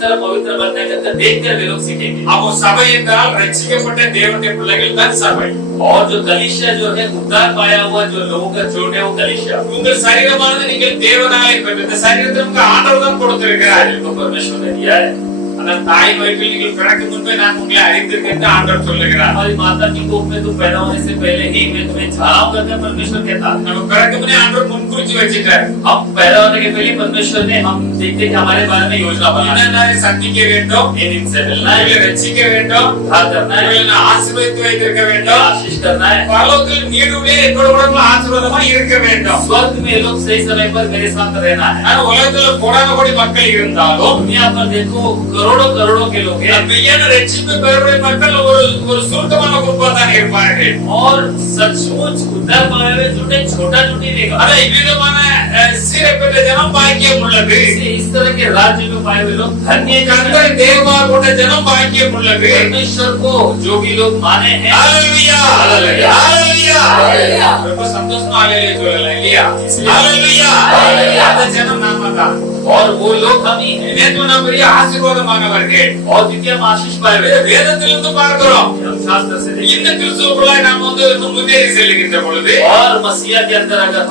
तरह पवित्र बनने का देखकर वे लोग सीखेंगे। அப்போ சபை என்றால் ரட்சிக்கப்பட்ட தேவனுடைய பிள்ளைகள் தான் சபை. और जो कलीसिया जो है उद्धार पाया हुआ जो लोगों का जोड़ है वो कलीसिया। உங்கள் சரீரமானது நீங்கள் தேவனாலே பெற்ற இந்த சரீரத்தை உங்களுக்கு ஆண்டவர் தான் கொடுத்திருக்கிறார். शरीर को परमेश्वर ने दिया है। அந்த தாய் வயிற்றில் நீங்கள் பிறக்க முன்பே நான் உங்களை அறிந்திருக்கேன் என்று ஆண்டவர் சொல்லுகிறார். हमारी माता की कोख में तुम पैदा होने से पहले ही मैं तुम्हें छाव करके परमेश्वर कहता। நம்ம பிறக்க முன்னே ஆண்டவர் முன்குறிச்சு வச்சிட்டார். हम पैदा होने के पहले परमेश्वर ने हम देखते कि हमारे बारे में योजना बनाई। என்னென்ன சந்திக்க வேண்டும், इन इनसे मिलना है, இவர்களை ரட்சிக்க வேண்டும், उद्धार करना है, இவர்களை ஆசீர்வதித்து வைத்திருக்க வேண்டும், आशीष करना है। பரலோகத்தில் நீடுடைய எங்களோட உடம்புல ஆசீர்வாதமாய் இருக்க வேண்டும். स्वर्ग में लोग सही समय पर मेरे साथ रहना है। ஆனா உலகத்துல கோடான கோடி மக்கள் இருந்தாலும் दुनिया पर देखो करोड़ों करोड़ों के लोग हैं மெய்யான ரட்சிப்பு பெறக்கூடிய மக்கள் ஒரு சுருக்கமான குரூப்பா தான் இருப்பார்கள். और सचमुच उद्धार पाए हुए झूठे छोटा झूठी रहेगा। ஆனா இவ்விதமான சீரை பெற்ற ஜனம் பாக்கியம் உள்ளது. इस तरह के राज्य में पाए हुए लोग धन्य हैं। கர்த்தரை தேவமாக கொண்ட ஜனம் பாக்கியம் உள்ளது. परमेश्वर को जो भी लोग माने हैं, ஹalleluya ஹalleluya, ஹalleluya ஹalleluya. ரொம்ப சந்தோஷமா ஹalleluya சொல்லலாம் இல்லையா? इसलिए ஹalleluya ஹalleluya. அந்த ஜனம் நாம தான். और वो लोग हम ही हैं। நேற்று நாம் பெரிய ஆசீர்வாதமானவர்கள். और क्योंकि हम आशीष पाए हुए हैं, வேதத்திலிருந்து பார்க்கிறோம். हम शास्त्र से देखते இந்த கிறிஸ்துவுக்குள்ளாய் நாம் வந்து முன்னேறி செல்லுகின்ற பொழுது हैं। और मसीहा के अंदर अगर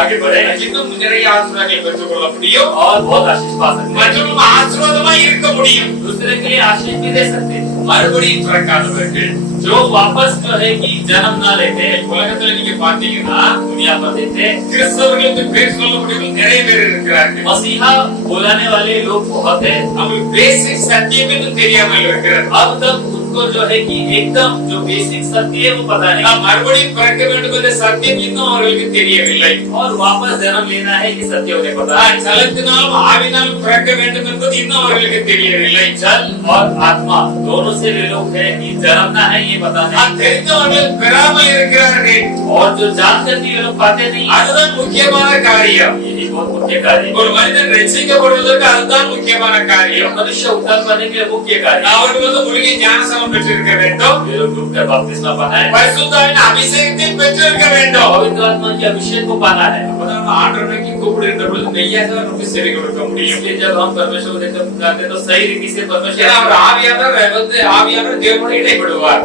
आगे बढ़े இன்னும் நிறைய ஆசீர்வாதங்களை பெற்றுக்கொள்ள முடியும். और बहुत आशीष पा सकते हैं, மற்றும் ஆசீர்வாதமாய் இருக்க முடியும். दूसरे के लिए आशीष भी दे सकते हैं। மறுபடியும் பிறக்காதவர்கள் जो वापस जो है कि जन्म ना लेते, உலகத்துல நீங்க பாத்தீங்கன்னா दुनिया पर देते, கிறிஸ்தவர்களுக்கு பேர் சொல்ல முடியும் நிறைய பேர் இருக்கிறார்கள். मसीहा बुलाने वाले लोग बहुत है। அவங்களுக்கு பேசிக் சத்தியம் இன்னும் தெரியாமல் இருக்கிறது. अब तक उनको जो है कि एकदम जो बेसिक सत्य है वो पता नहीं, நாம் மறுபடியும் பிறக்க வேண்டும் என்ற சத்தியம் இன்னும் அவர்களுக்கு தெரியவில்லை. और वापस जन्म लेना है कि सत्य उन्हें पता है। ஜலத்தினாலும் ஆவினாலும் பிறக்க வேண்டும் என்பது இன்னும் அவர்களுக்கு தெரியவில்லை. जल और आत्मा दोनों से वे लोग है कि जन्मना है ये पता नहीं, தெரிந்தவர்கள் பெறாமல் இருக்கிறார்கள். और जो जानकर भी वे लोग पाते नहीं। அதுதான் முக்கியமான காரியம். यही बहुत मुख्य कार्य है। ஒரு மனிதன் ரட்சிக்கப்படுவதற்கு அதுதான் முக்கியமான காரியம். मनुष्य उद्धार पाने के लिए मुख्य कार्य है। அவர்கள் வந்து முழுகி ஞானஸ்நானம் ஞானஸ்நானம் பெற்றிருக்க வேண்டும். वे लोग डूबकर बपतिस्मा पाना है, பரிசுத்தாவின் அபிஷேகத்தை பெற்றிருக்க வேண்டும். पवित्र आत्मा के अभिषेक को पाना है। அப்பதான் நம்ம ஆண்டவரை நோக்கி கூப்பிடுகின்ற பொழுது மெய்யாக நமக்கு செவி கொடுக்க முடியும். इसलिए जब हम परमेश्वर को देखकर पुकारते हैं तो सही रीति से परमेश्वर ஏன்னா அவர் ஆவியானவர் தேவனோடு இடைப்படுவார்.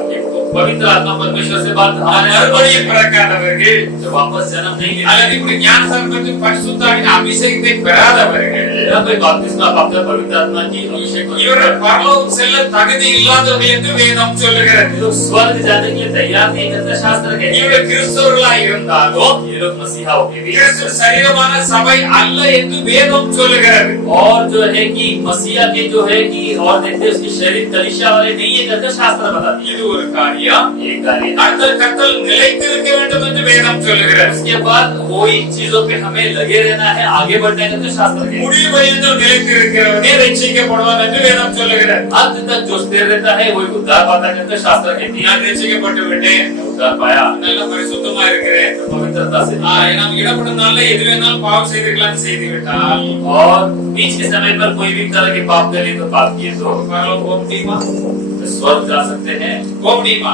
पवित्र आत्मा परमेश्वर से बात மறுபடியும் பிறக்காதவர்கள், जो वापस जन्म नहीं लेते, அல்லது இப்படி ஞானஸ்நானம் பெற்று பரிசுத்தாவின் அபிஷேகத்தை பெறாதவர்கள், या कोई बपतिस्मा प्राप्त पवित्र आत्मा की अभिषेक को இவர்கள் பரலோகம் செல்ல தகுதி இல்லாதவர்கள் என்று வேதம் சொல்லுகிறது. लोग स्वर्ग जाने के लिए तैयार नहीं करते, शास्त्र कहते हैं। இவர்கள் கிறிஸ்தவர்களாய் இருந்தாலும் ये लोग मसीहा हो के भी, கிறிஸ்து சரீரமான சபை அல்ல என்று வேதம் சொல்லுகிறது. और जो है कि मसीहा के जो है कि और देखते उसकी शरीर कलीसिया वाले नहीं है करके शास्त्र बताती है। இது ஒரு காரியம். ये कार्य அடுத்த கர்த்தல் நிலைத்திருக்க வேண்டும் என்று வேதம் சொல்லுகிறது. उसके बाद वही चीजों पे हमें लगे रहना है, आगे बढ़ने का तो शास्त्र कहते हैं। முடிவு பரியந்தம் நிலைத்திருக்கிறவனே ரட்சிக்கப்படுவான் என்று வேதம் சொல்லுகிறது. अंत तक जो स्थिर रहता है वही उद्धार पाता है करके शास्त्र कहती है। நான் ரட்சிக்கப்பட்டு விட்டேன், उद्धार पाया, நல்ல பரிசுத்தமா இருக்கிறேன், पवित्रता से நாம் இடப்படும் நாள்ல எது வேணாலும் பாவம் செய்திருக்கலாம், செய்து விட்டால் और बीच के समय पर कोई भी तरह के पाप करे तो पाप किए तो பரலோகம் போக முடியுமா? स्वर्ग जा सकते हैं, போக முடியுமா?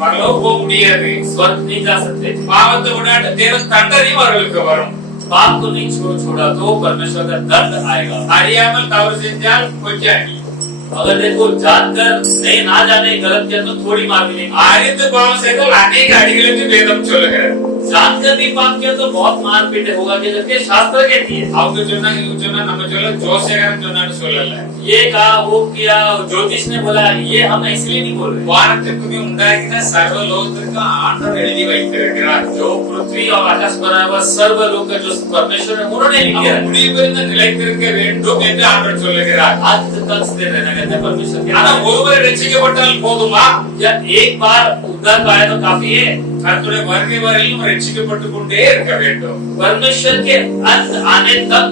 பரலோகம் போக முடியாது. स्वर्ग नहीं जा सकते। பாவத்தை விடாட்டு தேவன் தண்டனையும் அவர்களுக்கு வரும். पाप को नहीं छोड़ा तो परमेश्वर का दंड आएगा। அறியாமல் தவறு செஞ்சால் கொஞ்சம் அடி, अगर देखो जानकर नहीं ना जाने गलत किया तो थोड़ी मार मिलेगी। அறிந்து பாவம் செய்தால் अनेक அடிகளுக்கு வேதம் சொல்லுகிறது. जानकर भी पाप किया तो बहुत मार पीट होगा करके शास्त्र कहती है। அவங்க சொன்னாங்க, இவங்க சொன்னா, நம்ம சொல்ல ஜோசியக்காரன் சொன்னான்னு சொல்லல. ये कहा वो किया, ज्योतिष ने बोला, ये हम इसलिए नहीं बोल रहे। வானத்திற்குமே உண்டாக்கின சர்வ லோகத்திற்கும் ஆண்டவர் எழுதி வைத்திருக்கிறார். जो पृथ्वी और आकाश बनाया हुआ सर्व लोक का जो परमेश्वर है उन्होंने लिखा है। முடிவு பரியந்தம் நிலைத்திருக்க வேண்டும் என்று ஆண்டவர் சொல்லுகிறார். अंत तक स्थिर रहना कहते हैं परमेश्वर के। ஆனா ஒருவர் ரட்சிக்கப்பட்டால் போதுமா? या एक बार उद्धार पाया तो काफी है। கர்த்தருடைய வருகை வரையிலும் ரட்சிக்கப்பட்டு கொண்டே இருக்க வேண்டும். परमेश्वर के अंत आने तक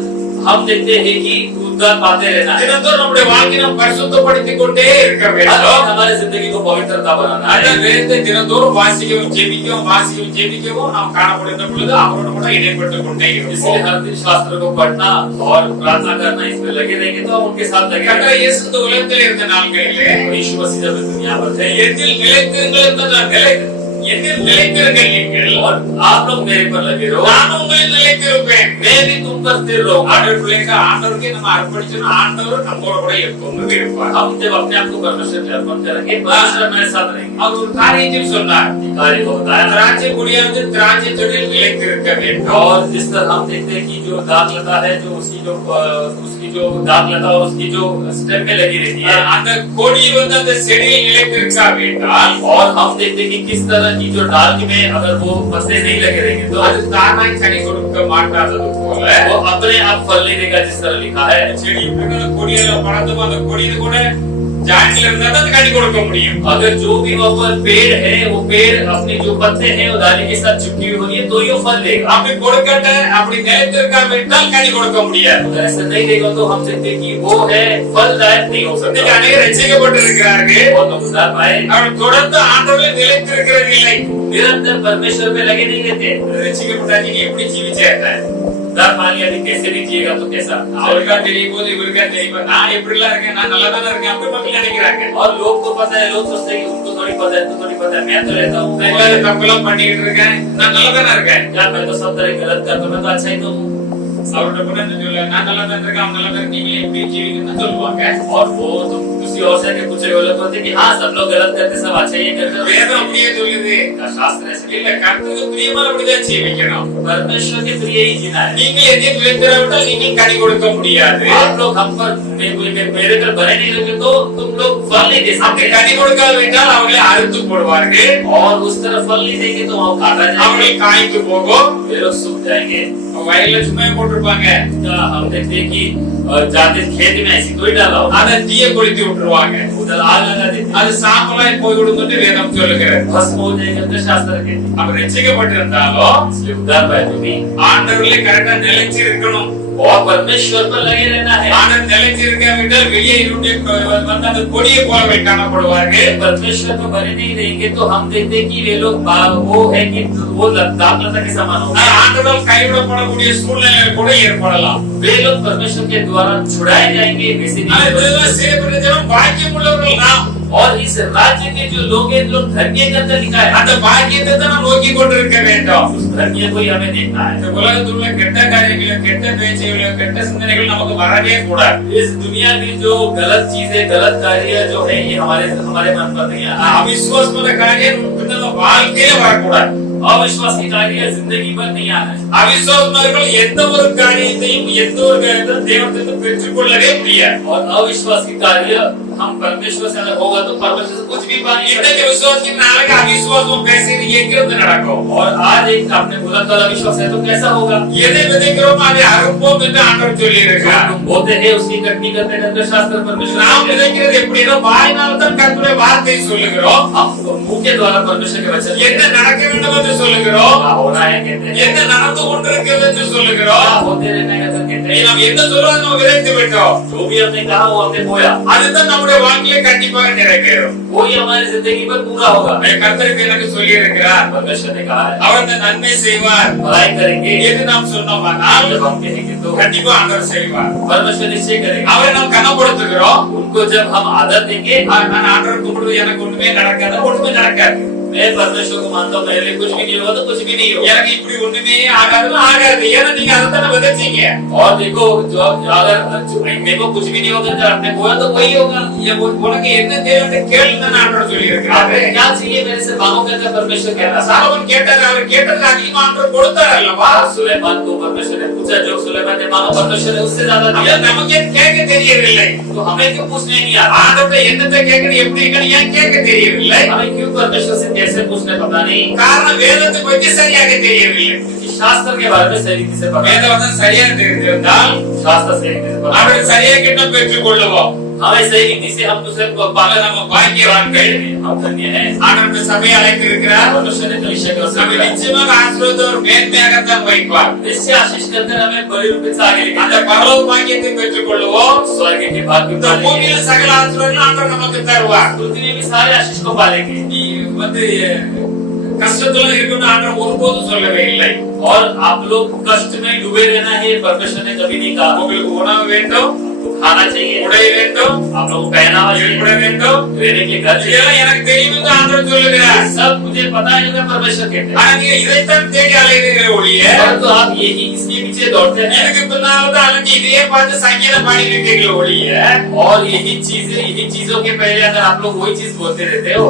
हम देखते हैं कि उद्धार पाते रहना है। தினந்தோறும் நம்முடைய வாழ்க்கையை நாம் பரிசுத்தப்படுத்திக் கொண்டே இருக்க हर வேண்டும். वक्त हमारी जिंदगी को पवित्रता बनाना है। அந்த வேதத்தை தினந்தோறும் வாசிக்கவும் ஜெபிக்கவும் நாம் காணப்படுகின்ற பொழுது அவரோடு கூட இடைப்பட்டுக் கொண்டே इसलिए இருப்போம். हर दिन शास्त्र को पढ़ना और प्रार्थना करना, इसमें लगे रहेंगे तो हम उनके साथ लगे கர்த்தர் रहेंगे। இயேசு இந்த உலகத்தில் இருந்த நாட்களிலே और यीशु मसीह जब इस दुनिया पर थे, என்னில் நிலைத்திருங்கள் என்னில் நிலைத்திருங்கள் நீங்கள், और आप लोग मेरे पर लगे रहो, நான் உங்களில் நிலைத்திருப்பேன். मैं भी तुम पर स्थिर रहूंगा। ஆண்டவர் பிள்ளைங்க ஆண்டவருக்கு நம்ம அர்ப்பணிச்சோம்னா ஆண்டவர் நம்மோட கூட எப்பவுமே இருப்பார். हम जब अपने आप को परमेश्वर के अर्पण करेंगे, परमेश्वर मेरे साथ रहेंगे। அவர் ஒரு காரியத்தையும் சொன்னார், कार्य को बताया। திராட்சை கொடியானது திராட்சை செடியில் நிலைத்திருக்க வேண்டும். और जिस तरह हम देखते हैं कि जो दाग लता है, जो उसकी जो दाग लता और उसकी जो स्टेम में लगी रहती है, அந்த கொடி வந்து அந்த செடியில் நிலைத்திருக்காவிட்டால் और हम देखते हैं कि किस तरह की जो डाल में अगर वो पत्ते नहीं लगे रहेंगे तो அது தானாய் கனி கொடுக்க மாட்டாதது போல वो अपने आप फल नहीं देगा, जिस तरह लिखा है। செடி கொடியில பறந்து அந்த கொடியில கூட ஜாயிண்ட்ல இருந்தா தான் அது கனி கொடுக்க முடியும். अगर जो भी वहाँ पर पेड़ है, वो पेड़ अपने जो पत्ते हैं वो डाली के साथ चिपकी हुई होगी तो ये फल देगा। அப்படி கொடுக்கட்ட அப்படி நிலைத்திருக்காவிட்டால் கனி கொடுக்க முடியாது. अगर ऐसा नहीं देगा तो हम देखते हैं कि वो है फलदायक नहीं हो இன்னைக்கு सकता। அநேகர் ரட்சிக்கப்பட்டிருக்கிறார்கள், और लोग उद्धार पाए, அவர்கள் தொடர்ந்து ஆண்டவரில் நிலைத்திருக்கிறது இல்லை. निरंतर परमेश्वर में लगे नहीं रहते। ரட்சிக்கப்பட்டா நீங்க எப்படி ஜீவிச்சேன்? उद्धार पा लिया, अभी कैसे भी जिएगा तो कैसा? அவருக்கா தெரியும் போது இவருக்கா தெரியும், நான் எப்படி எல்லாம் இருக்கேன், நான் நல்லா தானே இருக்கேன் அப்படி மக்கள் நினைக்கிறாங்க. और लोग को पता है, लोग सोचते हैं कि उनको थोड़ी पता है, तो थोड़ी पता है, मैं तो रहता हूँ, நான் எல்லாரும் தப்பெல்லாம் பண்ணிட்டு இருக்கேன், நான் நல்லா தானே இருக்கேன். क्या मैं तो सब तरह गलत करता हूँ, मैं तो अच्छा ही तो हूँ। அவர்கிட்ட கூட என்ன சொல்ல, நான் நல்லா தான் இருக்கேன், அவங்க நல்லா தான் இருக்கீங்க, எப்படி ஜீவிக்கணும்னு சொல்லுவாங்க. और वो तो किसी और से पूछे वो लोग बोलते हैं कि हाँ सब लोग गलत करते, सब अच्छा ही करते। வேதம் அப்படியே சொல்லுது, शास्त्र ऐसे இல்ல கர்த்தருக்கு பிரியமானபடிதான் ஜீவிக்கணும். परमेश्वर के प्रिय ही जीना है। நீங்க எதையும் நிலைத்திராவிட்டால் நீங்கள் கனி கொடுக்க முடியாது. आप लोग हम पर मेरे पर बने नहीं रहोगे तो तुम लोग फल नहीं दे அப்படி सकते। கனி கொடுக்காவிட்டால் அவங்களை அறுத்து போடுவார்கள், और उस तरह फल नहीं देंगे तो वहाँ काटा जाएगा, அவர்கள் காய்ந்து போகும். वे लोग सूख जाएंगे। வயல்ல சும்மா போட்டிருப்பாங்க, हम देखते हैं कि जाते खेत में ऐसी कोई डाला हो, அதை தீய கொளுத்தி விட்டுருவாங்க, उधर आग लगा देते, அது சாம்பலாய் போய்விடும் என்று வேதம் சொல்லுகிறது. भस्म हो जाएगा तो शास्त्र कहते हैं। அவர் ரட்சிக்கப்பட்டிருந்தாலும் इसलिए उद्धार पाए तो भी ஆண்டவர்களே கரெக்டா நிலைச்சு இருக்கணும். और परमेश्वर पर लगे रहना है। ஆண்டவர் நிலைச்சு இருக்காவிட்டால் வெளியே இருடைய வந்து அந்த கொடியை போலவே காணப்படுவார்கள். परमेश्वर पर बने नहीं रहेंगे तो हम देखते हैं कि वे लोग वो है कि वो दाग लता के समान होंगे। ஆண்டவரால் கைவிடப்படக்கூடிய சூழ்நிலை கூட ஏற்படலாம். वे लोग परमेश्वर के द्वारा छुड़ाए जाएंगे, वैसे नहीं। பாக்கியம் உள்ளவர்கள் நாம் और इस राज्य के जो लोग हैं लोग धन्य के अंदर लिखा है அந்த பாக்கியத்தை தான் நாம் நோக்கி கொண்டிருக்க வேண்டும். उस धन्य को ही हमें देखना है. இந்த உலகத்தில் உள்ள கெட்ட காரியங்கள், கெட்ட பேச்சுகள், கெட்ட சிந்தனைகள் நமக்கு வரவே கூடாது. इस दुनिया की जो गलत चीजें, गलत कार्य जो है ये हमारे मन पर नहीं आना. அவிசுவாசமான காரியம் நம்ம வாழ்க்கையில வரக்கூடாது. अविश्वास की कार्य जिंदगी पर नहीं आना है. அவிசுவாசமானவர்கள் எந்த ஒரு காரியத்தையும் எந்த ஒரு காரியத்தையும் தேவனிடத்தில் பெற்றுக்கொள்ளவே முடியாது. और अविश्वास की कार्य हम परमेश्वर से अगर होगा तो परमेश्वर से कुछ भी पा नहीं இன்னைக்கு सकते. விசுவாசிக்கு நாளைக்கு அவிசுவாசம் பேசுறது எங்கிருந்து நடக்கும்? और आज एक आपने बोला कल अविश्वास है तो कैसा होगा? எதை விதைக்கிறோமோ அதை அறுப்போம் என்று ஆண்டவர் சொல்லி जो இருக்கிறார். हम बोलते हैं उसकी कटनी करते हैं शास्त्र परमेश्वर. நாம் விதைக்கிறது எப்படின்னா வாயினால தான் கர்த்தருடைய வார்த்தையை சொல்லுகிறோம். हम मुंह के द्वारा परमेश्वर के वचन என்ன நடக்க வேண்டும் என்று சொல்லுகிறோம். क्या होना है कहते हैं, என்ன நடந்து கொண்டிருக்கிறது என்று क्या சொல்லுகிறோம். होते रहना है कहते हैं. நாம் என்ன சொல்றோம் நம்ம விதைத்து விட்டோம். जो भी हमने कहा वो हमने बोया, அதுதான் நம்முடைய வாழ்க்கையில கண்டிப்பாக நிறைவேறும். वही हमारी जिंदगी पर पूरा होगा. கர்த்தருக்கு எனக்கு சொல்லி இருக்கிறார். परमेश्वर ने कहा है அவர் அந்த நன்மை செய்வார் भलाई करेंगे. என்று நாம் சொன்னோமானால் जब हम कहेंगे तो கண்டிப்பா ஆண்டவர் செய்வார். परमेश्वर निश्चय करेगा. அவரை நாம் கனப்படுத்துகிறோம். उनको जब हम आदर देंगे, நான் ஆண்டவர் கும்பிடுறது எனக்கு ஒண்ணுமே நடக்காது, ஒண்ணுமே நடக்காது. मैं परमेश्वर को मानता हूँ मेरे लिए कुछ भी नहीं होगा तो कुछ भी नहीं होगा. எனக்கு இப்படி ஒண்ணுமே ஆகாதுன்னு ஆகாது. ஏன்னா நீங்க அதை தானே விதைச்சீங்க. और देखो जो अगर मेरे को कुछ भी नहीं होगा जब आपने बोया तो वही होगा. உனக்கு என்ன தேவைன்னு கேளுன்னு ஆண்டவர் சொல்லி இருக்கிறாரு. आपको क्या चाहिए मेरे से मांगो कहकर परमेश्वर कहता है. சாலமோன் கேட்டாரு, அவர் கேட்டதுக்கு அதிகமா ஆண்டவர் கொடுத்தார் அல்லவா? सुलेमान को परमेश्वर ने पूछा, जो सुलेमान ने मांगा परमेश्वर ने उससे ज्यादा दिया. ஐயா, நமக்கு ஏன் கேட்க தெரியவில்லை? तो हमें क्यों पूछने नहीं आता? ஆண்டவர்கிட்ட என்னத்தை கேட்கணும், எப்படி இருக்கணும், ஏன் கேட்க தெரியவில்லை? हमें क्यों परमेश्वर से कैसे पूछने पता नहीं. காரணம் வேதத்தை பற்றி சரியாக தெரியவில்லை. क्योंकि शास्त्र के बारे में सही रीति से पता नहीं. வேதவசனம் சரியா தெரிந்திருந்தால் शास्त्र सही रीति से पता அவரை नहीं. சரியா கிட்ட பெற்றுக் கொள்ளுவோம். हमें सही रीति से हम दूसरे को பல நம்ம பாக்கியவான்கள். हम धन्य हैं. ஆண்டவர் சபையை அழைத்து இருக்கிறார். परमेश्वर ने कलीसिया के நம்ம वचन நிச்சயமாக ஆசீர்வாதம் ஒரு மேன்மையாகத்தான் வைப்பார். इससे आशीष करते हमें बड़ी रूप से आगे लेके அந்த जाएगा. பரலோக பாக்கியத்தை பெற்றுக் கொள்ளுவோம். स्वर्ग के बाद भी இந்த पालेंगे. பூமியில் சகல ஆசீர்வாதங்களும் ஆண்டவர் நமக்கு தருவார். पृथ्वी में भी सारे आशीष को पालेंगे. நீ வந்து கஷ்டத்துல இருக்கணும்னு ஆண்டவர் ஒருபோதும் சொல்லவே இல்லை. और आप लोग कष्ट में डूबे रहना है परमेश्वर ने कभी नहीं कहा. உங்களுக்கு உணவு வேண்டும், आपको खाना चाहिए, உடை வேண்டும், आप लोग को पहनावा இருப்பிட चाहिए, வேண்டும். रहने के लिए घर चाहिए. இதெல்லாம் எனக்கு தெரியும்னு ஆண்டவர் சொல்லுகிறார். सब मुझे पता है जो परमेश्वर कहते हैं. ஆனா நீங்க இதைத்தான் தேடி அலைகிறீர்கள் ஒழிய परंतु आप यही इसके पीछे दौड़ते हैं எனக்கு பின்னால தான் அலைஞ்சு இதையே பார்த்து சங்கீதம் பாடிட்டு இருக்கீர்கள் ஒழிய और यही चीजों के पहले अगर आप लोग वही चीज बोलते रहते हो.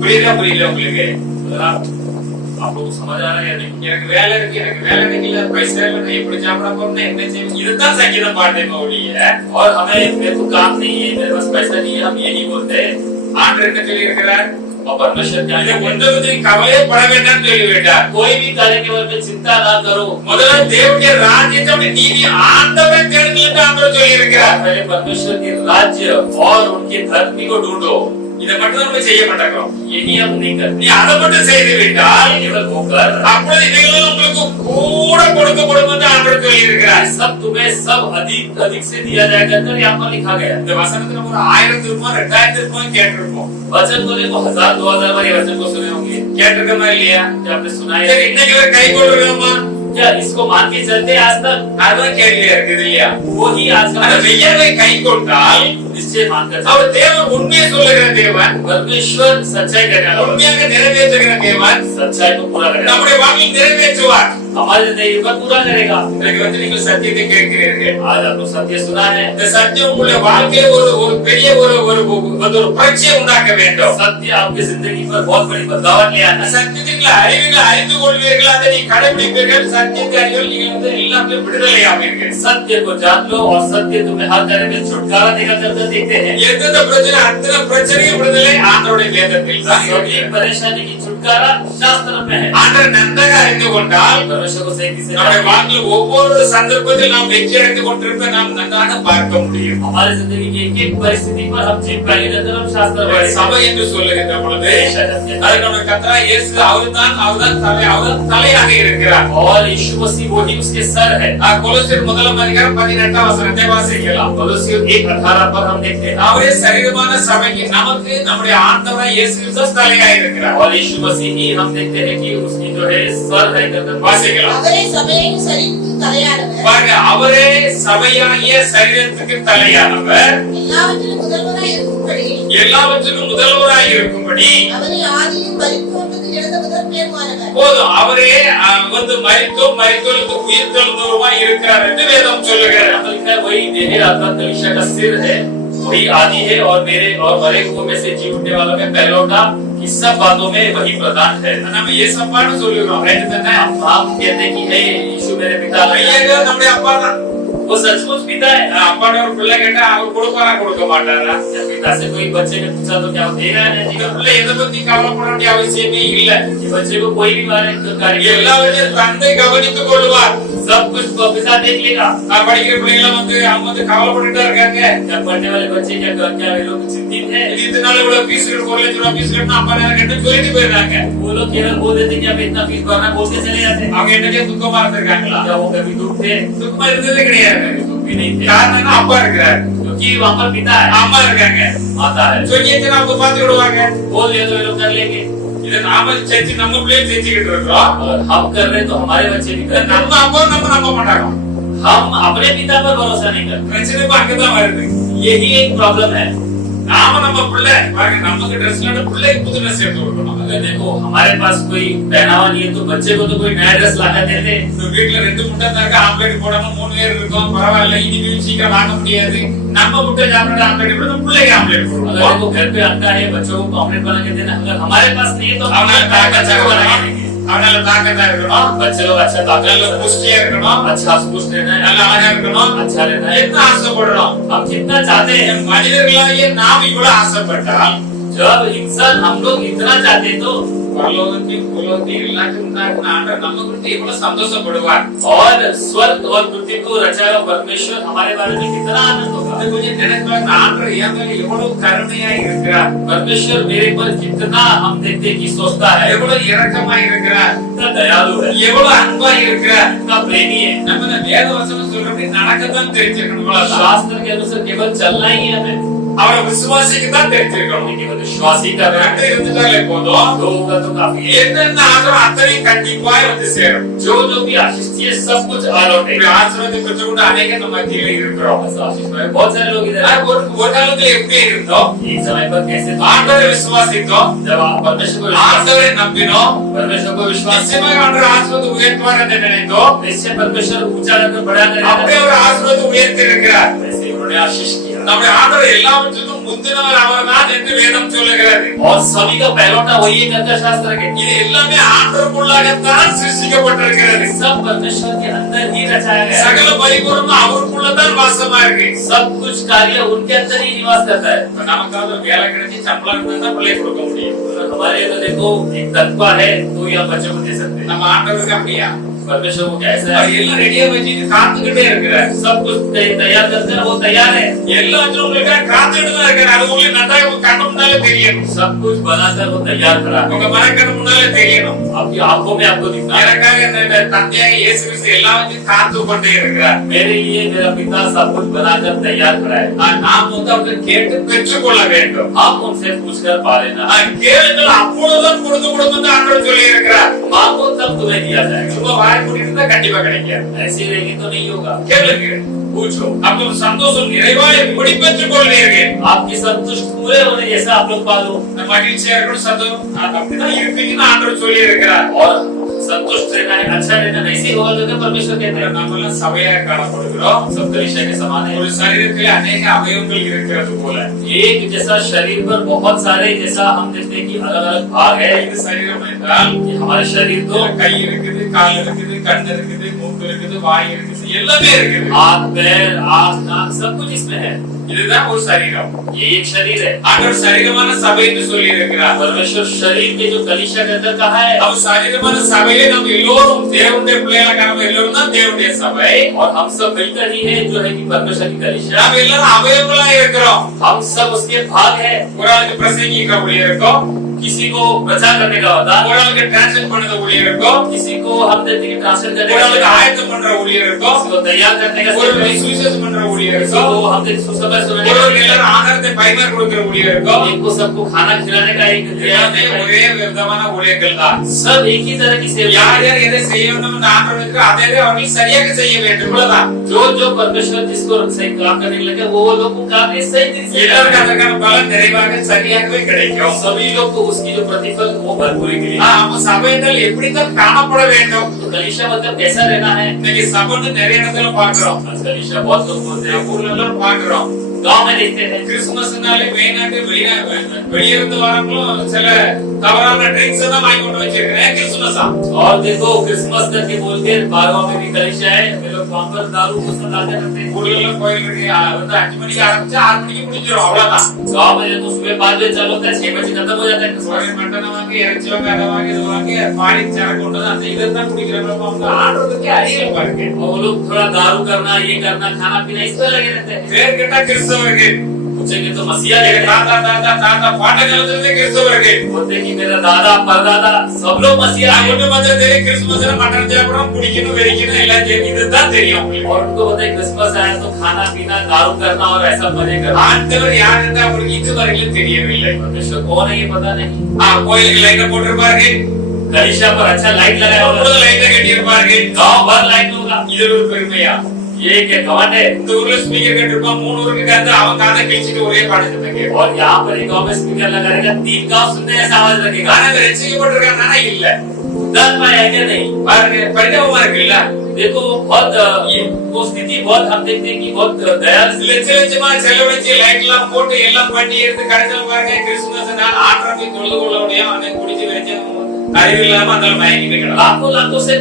புரியல உங்களுக்கு? अगर आप लोग को समझ आ रहा है या नहीं? எனக்கு வேலை இருக்கு, எனக்கு வேலை கிடைக்கல, பைசா இல்ல, நான் எப்படி சாப்பிட போறேன், என்ன செய்வேன், இதுதான் சங்கீதம் பாடுறேன் ஒழிய और हमें मेरे को काम नहीं है, मेरे पास पैसा नहीं है, हम यही बोलते हैं. ஆண்டவர் என்ன சொல்லி இருக்கிறார்? और परमेश्वर क्या இதை कहते हैं? ஒன்றை பத்தி கவலையே பட வேண்டாம்னு சொல்லிவிட்டார். कोई भी कार्य के बारे में चिंता ना करो. முதல்ல தேவனுடைய ராஜ்யத்தை அப்படி நீதி ஆண்டவரை தேடுங்கள் என்று ஆண்டவர் சொல்லி இருக்கிறார். पहले परमेश्वर के राज्य और उनके धर्म को ढूंढो. இதை மட்டும் நம்ம செய்ய மாட்டோம். यही हम नहीं करते. நீ அதை மட்டும் செய்து விட்டால் केवल वो कर, அப்பொழுது இவைகளும் உங்களுக்கு கூட கொடுக்கப்படும் என்று ஆண்டவர் சொல்லி இருக்கிறார். सब तुम्हें सब अधिक अधिक से दिया जाएगा कर यहाँ पर लिखा गया. இந்த வசனத்துல ஒரு 1000 திருப்பம் 2000 திருப்பம் கேட்டிருப்போம். वचन को देखो 1000 2000 बार ये वचन को सुने होंगे. கேட்டிருக்கோமா இல்லையா? क्या आपने सुना है? சரி, இன்னைக்கு ஒரு கை கொள்ளுறோமா? क्या इसको मान के चलते आज तक? அதுதான் கேள்வியா இருக்குது இல்லையா? वो ही आज அந்த का மெய்யாவை கை கொண்டால் निश्चय मानकर चलो. அவர் தேவன் உண்மையை சொல்லுகிற தேவன், परमेश्वर सच्चाई करने वाला, உண்மையாக நிறைவேற்றுகிற தேவன் सच्चाई को पूरा करेगा. நம்முடைய வாழ்க்கையில் நிறைவேற்றுவார். हमारे जिंदगी पर पूरा करेगा. இன்னைக்கு வந்து நீங்கள் சத்தியத்தை கேட்கிறீர்கள். आज आप लोग सत्य सुना है. இந்த சத்தியம் உங்களுடைய வாழ்க்கையில ஒரு பெரிய ஒரு புரட்சியை உண்டாக்க வேண்டும். सत्य आपकी जिंदगी पर बहुत बड़ी बदलाव ले आना है. சத்தியத்தை அறிந்து கொள்வீர்கள், அதை நீ கடைபிடிப்பீர்கள். சத்தியத்தை அறிவில் நீங்கள் வந்து எல்லாமே விடுதலை ஆவீர்கள். सत्य को जान लो और सत्य तुम्हें हर तरह में छुटकारा देगा करते देखते हैं. எந்தெந்த பிரச்சனை அத்தனை பிரச்சனையும் விடுதலை ஆண்டவருடைய வேதத்தில் தான் सभी இருக்கிறது. परेशानी की छुटकारा शास्त्र में है. ஆண்டவர் நன்றாக அறிந்து கொண்டால் परमेश्वर को सही से நம்முடைய जानिए. வாழ்க்கையில் ஒவ்வொரு சந்தர்ப்பத்தில் நாம் வெற்றி அடைந்து கொண்டிருப்பதை நாம் நன்றாக பார்க்க முடியும். हमारे जिंदगी की एक एक परिस्थिति पर हम जीत पाएंगे जब हम शास्त्र पढ़ेंगे. சபை என்று சொல்லுகின்ற பொழுது அதுக்கு நம்முடைய கர்த்தராகிய இயேசு அவர்தான் தலையாக இருக்கிறார். और यीशु मसीह वही उसके सर है. கொலோசியர் முதலாம் அதிகாரம் 18ஆம் வசனத்தை வாசிக்கலாம். कोलोसियों 1:18 पर हम देखते हैं. அவரே சரீரமான சபைக்கு நமக்கு நம்முடைய ஆண்டவராகிய இயேசு கிறிஸ்து தலையாக இருக்கிறார். और यीशु मसीह ही हम देखते हैं कि उसकी जो है सर है करते வாசிக்கலாம். அவரே சபையின் சரீரத்துக்கு தலையானவர். பாருங்க, அவரே சபையாகிய சரீரத்துக்கு தலையானவர். எல்லாவற்றிலும் முதல்வராய் இருக்கும்படி எல்லாவற்றுக்கும் முதல்வராய் இருக்கும்படி அவனை ஆதியும் மரித்தோருக்கு இழந்த முதல் பேருமானவர். போதும் அவரே மரித்தோம் மரித்தோருக்கு உயிர் தெழுந்தவருமாய் இருக்கிறார் என்று வேதம் சொல்லுகிறது. वही देह आपका कलीसिया का सिर है, वही आदि है और मेरे और मरे हुओं में से जी उठने वालों में पहलौठा, कि सब बातों में वही प्रधान है। நம்ம ஏசப்பான்னு சொல்லுகிறோம். ரைட் தானே? आप कहते हैं कि हे यीशु मेरे पिता, ஐயா நம்முடைய அப்பா தான். वो सचमुच पिता है। அப்பாட ஒரு பிள்ளை கேட்டா அவர் கொடுப்பாரா கொடுக்க மாட்டாரா? जब पिता से कोई बच्चे ने पूछा तो क्या वो देगा या नहीं இந்த देगा? பிள்ளை எதை பத்தி கவலைப்பட வேண்டிய அவசியமே இல்ல. ये बच्चे को कोई भी मारे कार्य எல்லாவற்றையும் தந்தை கவனித்துக் கொள்வார். सब कुछ पिता देख लेगा। நான் படிக்கிற பிள்ளைகளை அவங்க கவலைப்பட்டுட்டா இருக்காங்க. जब पढ़ने वाले बच्चे क्या वे लोग चिंतित है? இதனால இவ்வளவு ஃபீஸ் கட்ட 1 லட்சம் ரூபாய் ஃபீஸ் கட்டணும் அப்பா நேரம் கட்டு சொல்லிட்டு போயிருக்காங்க. वो लोग केवल बोल देते कि अब इतना फीस भरना बोल के चले जाते। அவங்க என்னைக்கே துக்கமா இருந்திருக்காங்களா? क्या वो कभी दुख थे? துக்கமா இருந்ததே கிடையாது. दुख भी नहीं थे, காரணம் என்ன? அப்பா இருக்கிறார், क्योंकि वहाँ पर पिता है, அம்மா இருக்காங்க. माता है। சொல்லிட்டு அவங்க பாத்து விடுவாங்க. बोल दिया तो ये लोग कर लेंगे। இத நாம செஞ்சு நம்ம பிள்ளையை செஞ்சுக்கிட்டு இருக்கிறோம். और हम कर रहे तो हमारे बच्चे भी कर रहे நம்ம அப்பா நம்ம நம்ப மாட்டாங்க. हम अपने पिता पर भरोसा नहीं करते। பிரச்சனை இப்ப அங்கதான் வருது. यही एक प्रॉब्लम है। நாம நம்ம பிள்ளை பாருங்க, நமக்கு ட்ரெஸ்ல பிள்ளைக்கு புது ட்ரெஸ் எடுத்து கொடுக்கணும். अगर देखो हमारे पास कोई पहनावा नहीं है तो बच्चे को तो कोई नया ड्रेस लाकर देते। இந்த வீட்டுல 2 முட்டை தான் இருக்கு, ஆம்லெட் போடணும், 3 பேர் இருக்கோம், பரவாயில்ல, இனிமே சீக்கிரம் வாங்க முடியாது. நம்ம முட்டை சாப்பிட ஆம்லெட் போடணும், பிள்ளைக்கு ஆம்லெட் अगर போடுவோம். देखो घर पे अंडा है, बच्चों को ऑमलेट बना के देना। अगर हमारे पास नहीं है तो हम அவனால बच्चे को बना के देंगे। அவனால தாக்கத்தா இருக்கணும், बच्चे लोग अच्छा ताकत நல்ல புஷ்டியா இருக்கணும், अच्छा पुष्ट रहना है, நல்ல அழகா இருக்கணும். अच्छा रहना है। என்ன ஆசைப்படுறோம்? हम कितना चाहते हैं। மனிதர்களாகிய நாம் இவ்வளவு ஆசைப்பட்டால் जब इंसान हम लोग इतना चाहते तो பரலோகத்தில் பூலோகத்தில் எல்லாத்தையும் உண்டாக்குன ஆண்டவர் நம்ம குறித்து எவ்வளவு சந்தோஷப்படுவார். और स्वर्ग और पृथ्वी को रचाया परमेश्वर हमारे बारे में कितना आनंद होगा। அது கொஞ்சம் நினைப்பாங்க, ஆண்டவர் என் மேல எவ்வளவு கருணையாய் இருக்கிறார், परमेश्वर मेरे पर कितना हम देखते कि सोचता है, எவ்வளவு இரக்கமாய் இருக்கிறார், कितना दयालु है, எவ்வளவு அன்பாய் இருக்கிறார். कितना प्रेमी है। நம்ம இந்த வேத வசனம் சொல்றபடி நடக்கத்தான் தெரிஞ்சிருக்கணும். அவ்வளவுதான். शास्त्र के अनुसार केवल चलना ही है हमें, அவரை விசுவாசிக்க தான் தெரிஞ்சிருக்கணும். केवल विश्वास ही कर रहे ரெண்டு हैं। இருந்துட்டாலே போதும், दो होगा तो काफी है। என்னென்ன ஆசையோ அத்தனையும் கண்டிப்பாய் வந்து சேரும். जो जो भी आशीष चाहिए सब कुछ आ இப்படி लौटेगा। ஆசீர்வாதத்தை பெற்றுக்கொண்டு அநேக நம்ம மத்தியில இருக்கிறோம். ऐसा आशीष में बहुत सारे लोग इधर हैं। ஒரு காலத்துல எப்படி இருந்தோம்? एक समय पर कैसे थे? ஆண்டவரை விசுவாசித்தோம், जब आप परमेश्वर को विश्वास ஆண்டவரை நம்பினோம், परमेश्वर को विश्वास நிச்சயமாக ஆண்டவர் ஆசீர்வாதத்தை உயர்த்துவார் என்று நினைத்தோம். निश्चय परमेश्वर ऊंचा रखकर बड़ा அப்படியே करेगा। அவர் ஆசீர்வாதத்தை உயர்த்தி இருக்கிறார். वैसे उन्होंने आशीष किया நம்முடைய ஆண்டவர் எல்லாவற்றுக்கும் முந்தினவர் அவர்தான் என்று வேதம் சொல்லுகிறது. और सभी का पहलौठा वही है कहता है शास्त्र के। இது எல்லாமே ஆண்டவருக்குள்ளாகத்தான் சிருஷ்டிக்கப்பட்டிருக்கிறது. सब परमेश्वर के अंदर ही रचाया गया है। சகல பரிபூரணமும் அவருக்குள்ளதான் வாசமா இருக்கு. सब कुछ कार्य उनके अंदर ही निवास करता है। இப்ப நமக்காவது ஒரு வேலை கிடைச்சி சம்பளம் இருந்தா பிள்ளை கொடுக்க முடியும். हमारे तो देखो एक तनख्वाह है तो ही हम बच्चों को दे सकते हैं। நம்ம ஆண்டவருக்கு அப்படியா? परमेश्वर को कैसा அவர் है, எல்லாம் ரெடியா வச்சுட்டு காத்துக்கிட்டே இருக்கிறார். सब कुछ तैयार करते हैं, वो तैयार है। எல்லாத்தையும் உங்களுக்கு காத்துக்கிட்டு தான் இருக்காரு. அது உங்களுக்கு நல்லா உங்க கண்ணு முன்னாலே தெரியணும், सब कुछ बनाकर वो तैयार करा है। உங்க மனக்கண்ணு முன்னாலே தெரியணும். आपकी आंखों में आपको दिखना है। எனக்காக இந்த தந்தையாக இயேசு கிறிஸ்து எல்லாத்தையும் காத்து கொண்டே இருக்கிறார். मेरे लिए मेरा पिता सब कुछ बनाकर तैयार करा है। நாம் வந்து அவரை கேட்டு பெற்றுக்கொள்ள வேண்டும். हम उनसे पूछकर पा लेना। கேளுங்கள், அப்பொழுதுதான் கொடுத்து கொடுத்து ஆண்டவர் சொல்லி இருக்கிறார். मांगो तब तुम्हें दिया जाएगा। சும்மா வாய் மூடிட்டு இருந்தா கண்டிப்பா கிடைக்காது. ऐसे ही रहेंगे तो नहीं होगा। கேளுங்க, பூச்சோ, அப்போ சந்தோஷம் நிறைவாய் முடிப்பெற்றுக் கொள்வீர்கள். आपकी संतुष्ट पूरे होने जैसा आप लोग पालो மகிழ்ச்சியா இருக்கணும், சந்தோஷம் அப்படிதான் இருப்பீங்கன்னு ஆண்டவர் சொல்லி இருக்கிறார். और संतुष्ट रहना है, अच्छा रहना, वैसे ही होगा जो कि परमेश्वर कहते हैं। நம்ம எல்லாம் சபையா காணப்படுகிறோம். सब कलीसिया के समान है। ஒரு சரீரத்தில் அநேக அவயவங்கள் இருக்கிறது போல. एक जैसा शरीर पर बहुत सारे जैसा हम देखते हैं कि अलग अलग भाग है। இது சரீரம் என்றால் ये हमारे शरीर तो கை இருக்குது, கால் இருக்குது, கண் இருக்குது, மூக்கு இருக்குது, வாய் இருக்குது, எல்லாமே இருக்குது. हाथ पैर आँख नाक सब कुछ इसमें है। இதுதான் ஒரு சரீரம். ये एक शरीर है। ஆண்டவர் சரீரமான சபை என்று சொல்லி இருக்கிறார். परमेश्वर शरीर के जो कलीसिया के अंदर कहा है, அவர் சரீரமான சபையிலே நம்ம எல்லோரும் தேவனுடைய பிள்ளைகளாக நம்ம எல்லோரும் தான் தேவனுடைய சபை. और हम सब मिलकर ही है जो है कि परमेश्वर की कलीसिया। நாம் எல்லாரும் அவயவங்களா இருக்கிறோம். हम सब उसके भाग है। ஒரு ஆளுக்கு பிரசங்கிக்க முடிய இருக்கும், किसी को प्रचार करने का होता, ஒரு ஆளுக்கு டிரான்ஸ்லேட் பண்ணத ஊழியர் இருக்கும், किसी को हम देखते हैं ट्रांसलेट करने ஒரு का ஆளுக்கு होता, ஆயத்தம் பண்ற ஊழியர் இருக்கும், किसी को तैयार करने का ஒரு होता, ஆளுக்கு சுவிசேஷம் பண்ற ஊழியர் किसी இருக்கும், को हम देखते सुसमाचार सुनाने ஒரு का ஆளுக்கு होता, எல்லாரும் ஆகாரத்தை பரிமாற கொடுக்கிற ஊழியர் இருக்கும். एक को सबको खाना खिलाने का एक எல்லாமே ஒரே விதமான ஊழியர்கள் தான். सब एक ही तरह की सेवा, யார் யார் எதை செய்யணும்னு ஆண்டவர் இருக்கிற அதே அவர்கள் சரியாக செய்ய வேண்டும். இவ்வளவுதான். जो जो परमेश्वर जिसको सही काम करने लगे वो लोग को काम सही तरीके से எல்லாருக்கும் அதற்கான பலன் நிறைவாக சரியாகவே கிடைக்கும். सभी लोग को उसकी जो प्रतिफल वो भरपूरी मिले। நம்ம சபைகள் எப்படித்தான் காணப்பட வேண்டும்? तो कलीसिया मतलब कैसा रहना है? இன்னைக்கு சபைன்னு நிறைய இடத்துல பாக்குறோம், आज कलीसिया बहुत लोग बोलते हैं, ஊர்ல எல்லாம் பாக்குறோம். गांव में देखते हैं கிறிஸ்துமஸ்னாலே மெயினாட்டு வெளியிருந்து வரவங்களும் சில தவறான ட்ரிங்க்ஸ் எல்லாம் வாங்கி கொண்டு வச்சிருக்கேன். கிறிஸ்துமஸா और देखो क्रिसमस करके बोलते हैं बारवा में भी कलीसिया है, वे लोग वहां पर दारू को लाते रहते हैं। ஊர்ல எல்லாம் கோயில் இருக்கு, வந்து 5 மணிக்கு ஆரம்பிச்சு 6 மணிக்கு முடிஞ்சிடும், அவ்வளவுதான். गांव में तो सुबह 5 बजे चालू होता है, 6 बजे खत्म हो जाता है क्रिसमस। மட்டனை வாங்கி இறைச்சி வாங்கி அதை வாங்கி இது வாங்கி பாடி சரக்கு கொண்டு வந்து அந்த இதைத்தான் குடிக்கிறவங்க அவங்க ஆடுறதுக்கு அறியல பாருங்க. और वो लोग थोड़ा दारू करना, ये करना, खाना पीना इस पर लगे रहते हैं। பேர் கேட்டா கிறிஸ்தவர்கள், पूछेंगे तो मसीहा எங்க लेके தாத்தா தாத்தா தாத்தா பாட்ட காலத்துல கிறிஸ்தவர்கள், बोलते हैं कि मेरा दादा परदादा सब लोग मसीहा है। ஒண்ணு மட்டும் தெரியும், கிறிஸ்துமஸ்ல மட்டன் சாப்பிடணும், குடிக்கணும், வெறிக்கணும், எல்லாம் தெரியும், இதுதான் தெரியும் உங்களுக்கு. और उनको पता है क्रिसमस आया तो खाना पीना, दारू करना और ऐसा मजे करना। ஆண்டவர் யார் என்று அவருக்கு இதுவரையிலும் தெரியவில்லை. परमेश्वर कौन है ये पता नहीं। கோயிலுக்கு லைட்ட போட்டிருப்பார்கள், कलीसिया पर अच्छा लाइट लगाया होगा, லைட்ட கட்டியிருப்பார்கள். गांव भर लाइट होगा, இது ஒரு பெருமையா? ये क्या घमंड है। இந்த ஊர்ல ஸ்பீக்கர் கட்டிருப்பான், 3 ஊருக்கு கந்து அவன் காதை கிழிச்சிட்டு ஒரே பாடத்தை கேட்பான். और यहाँ पर एक गांव में स्पीकर लगा रहेगा, 3 गांव सुनने ऐसा आवाज लगेगा। ஆனா இந்த ரட்சிக்கப்பட்டிருக்கானா இல்ல. डर पाया क्या नहीं। பாருங்க பரிதாபமா இருக்குல்ல. देखो बहुत वो स्थिति बहुत हम देखते हैं कि बहुत दयाल லட்ச லட்சமா செலவழிச்சு லைட் எல்லாம் போட்டு எல்லாம் பண்ணி எடுத்து கடைசியில பாருங்க கிறிஸ்துமஸ் நாள் ஆற்றமை தொழுது கொள்ள முடியும், அவன் குடிச்சு வச்சு அறிவு இல்லாம அந்த மயங்கி போயிடலாம். लाखों लाखों से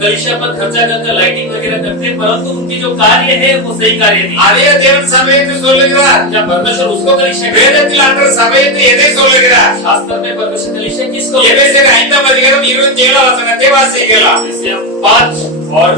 कलीसिया पर खर्चा कर लाइटिंग वगैरह करते हैं, परंतु उनकी जो कार्य है वो सही कार्य नहीं। அதே தேவன் சபை என்று சொல்லுகிறார். क्या परमेश्वर उसको कलीसिया कहते हैं? வேதத்தில் ஆண்டவர் சபை என்று எதை சொல்லுகிறார்? शास्त्र में परमेश्वर कलीसिया किसको? எபேசியர் 5ஆம் அதிகாரம் 27ஆம் வசனத்தை வாசிக்கலாம். कलीसिया 5 और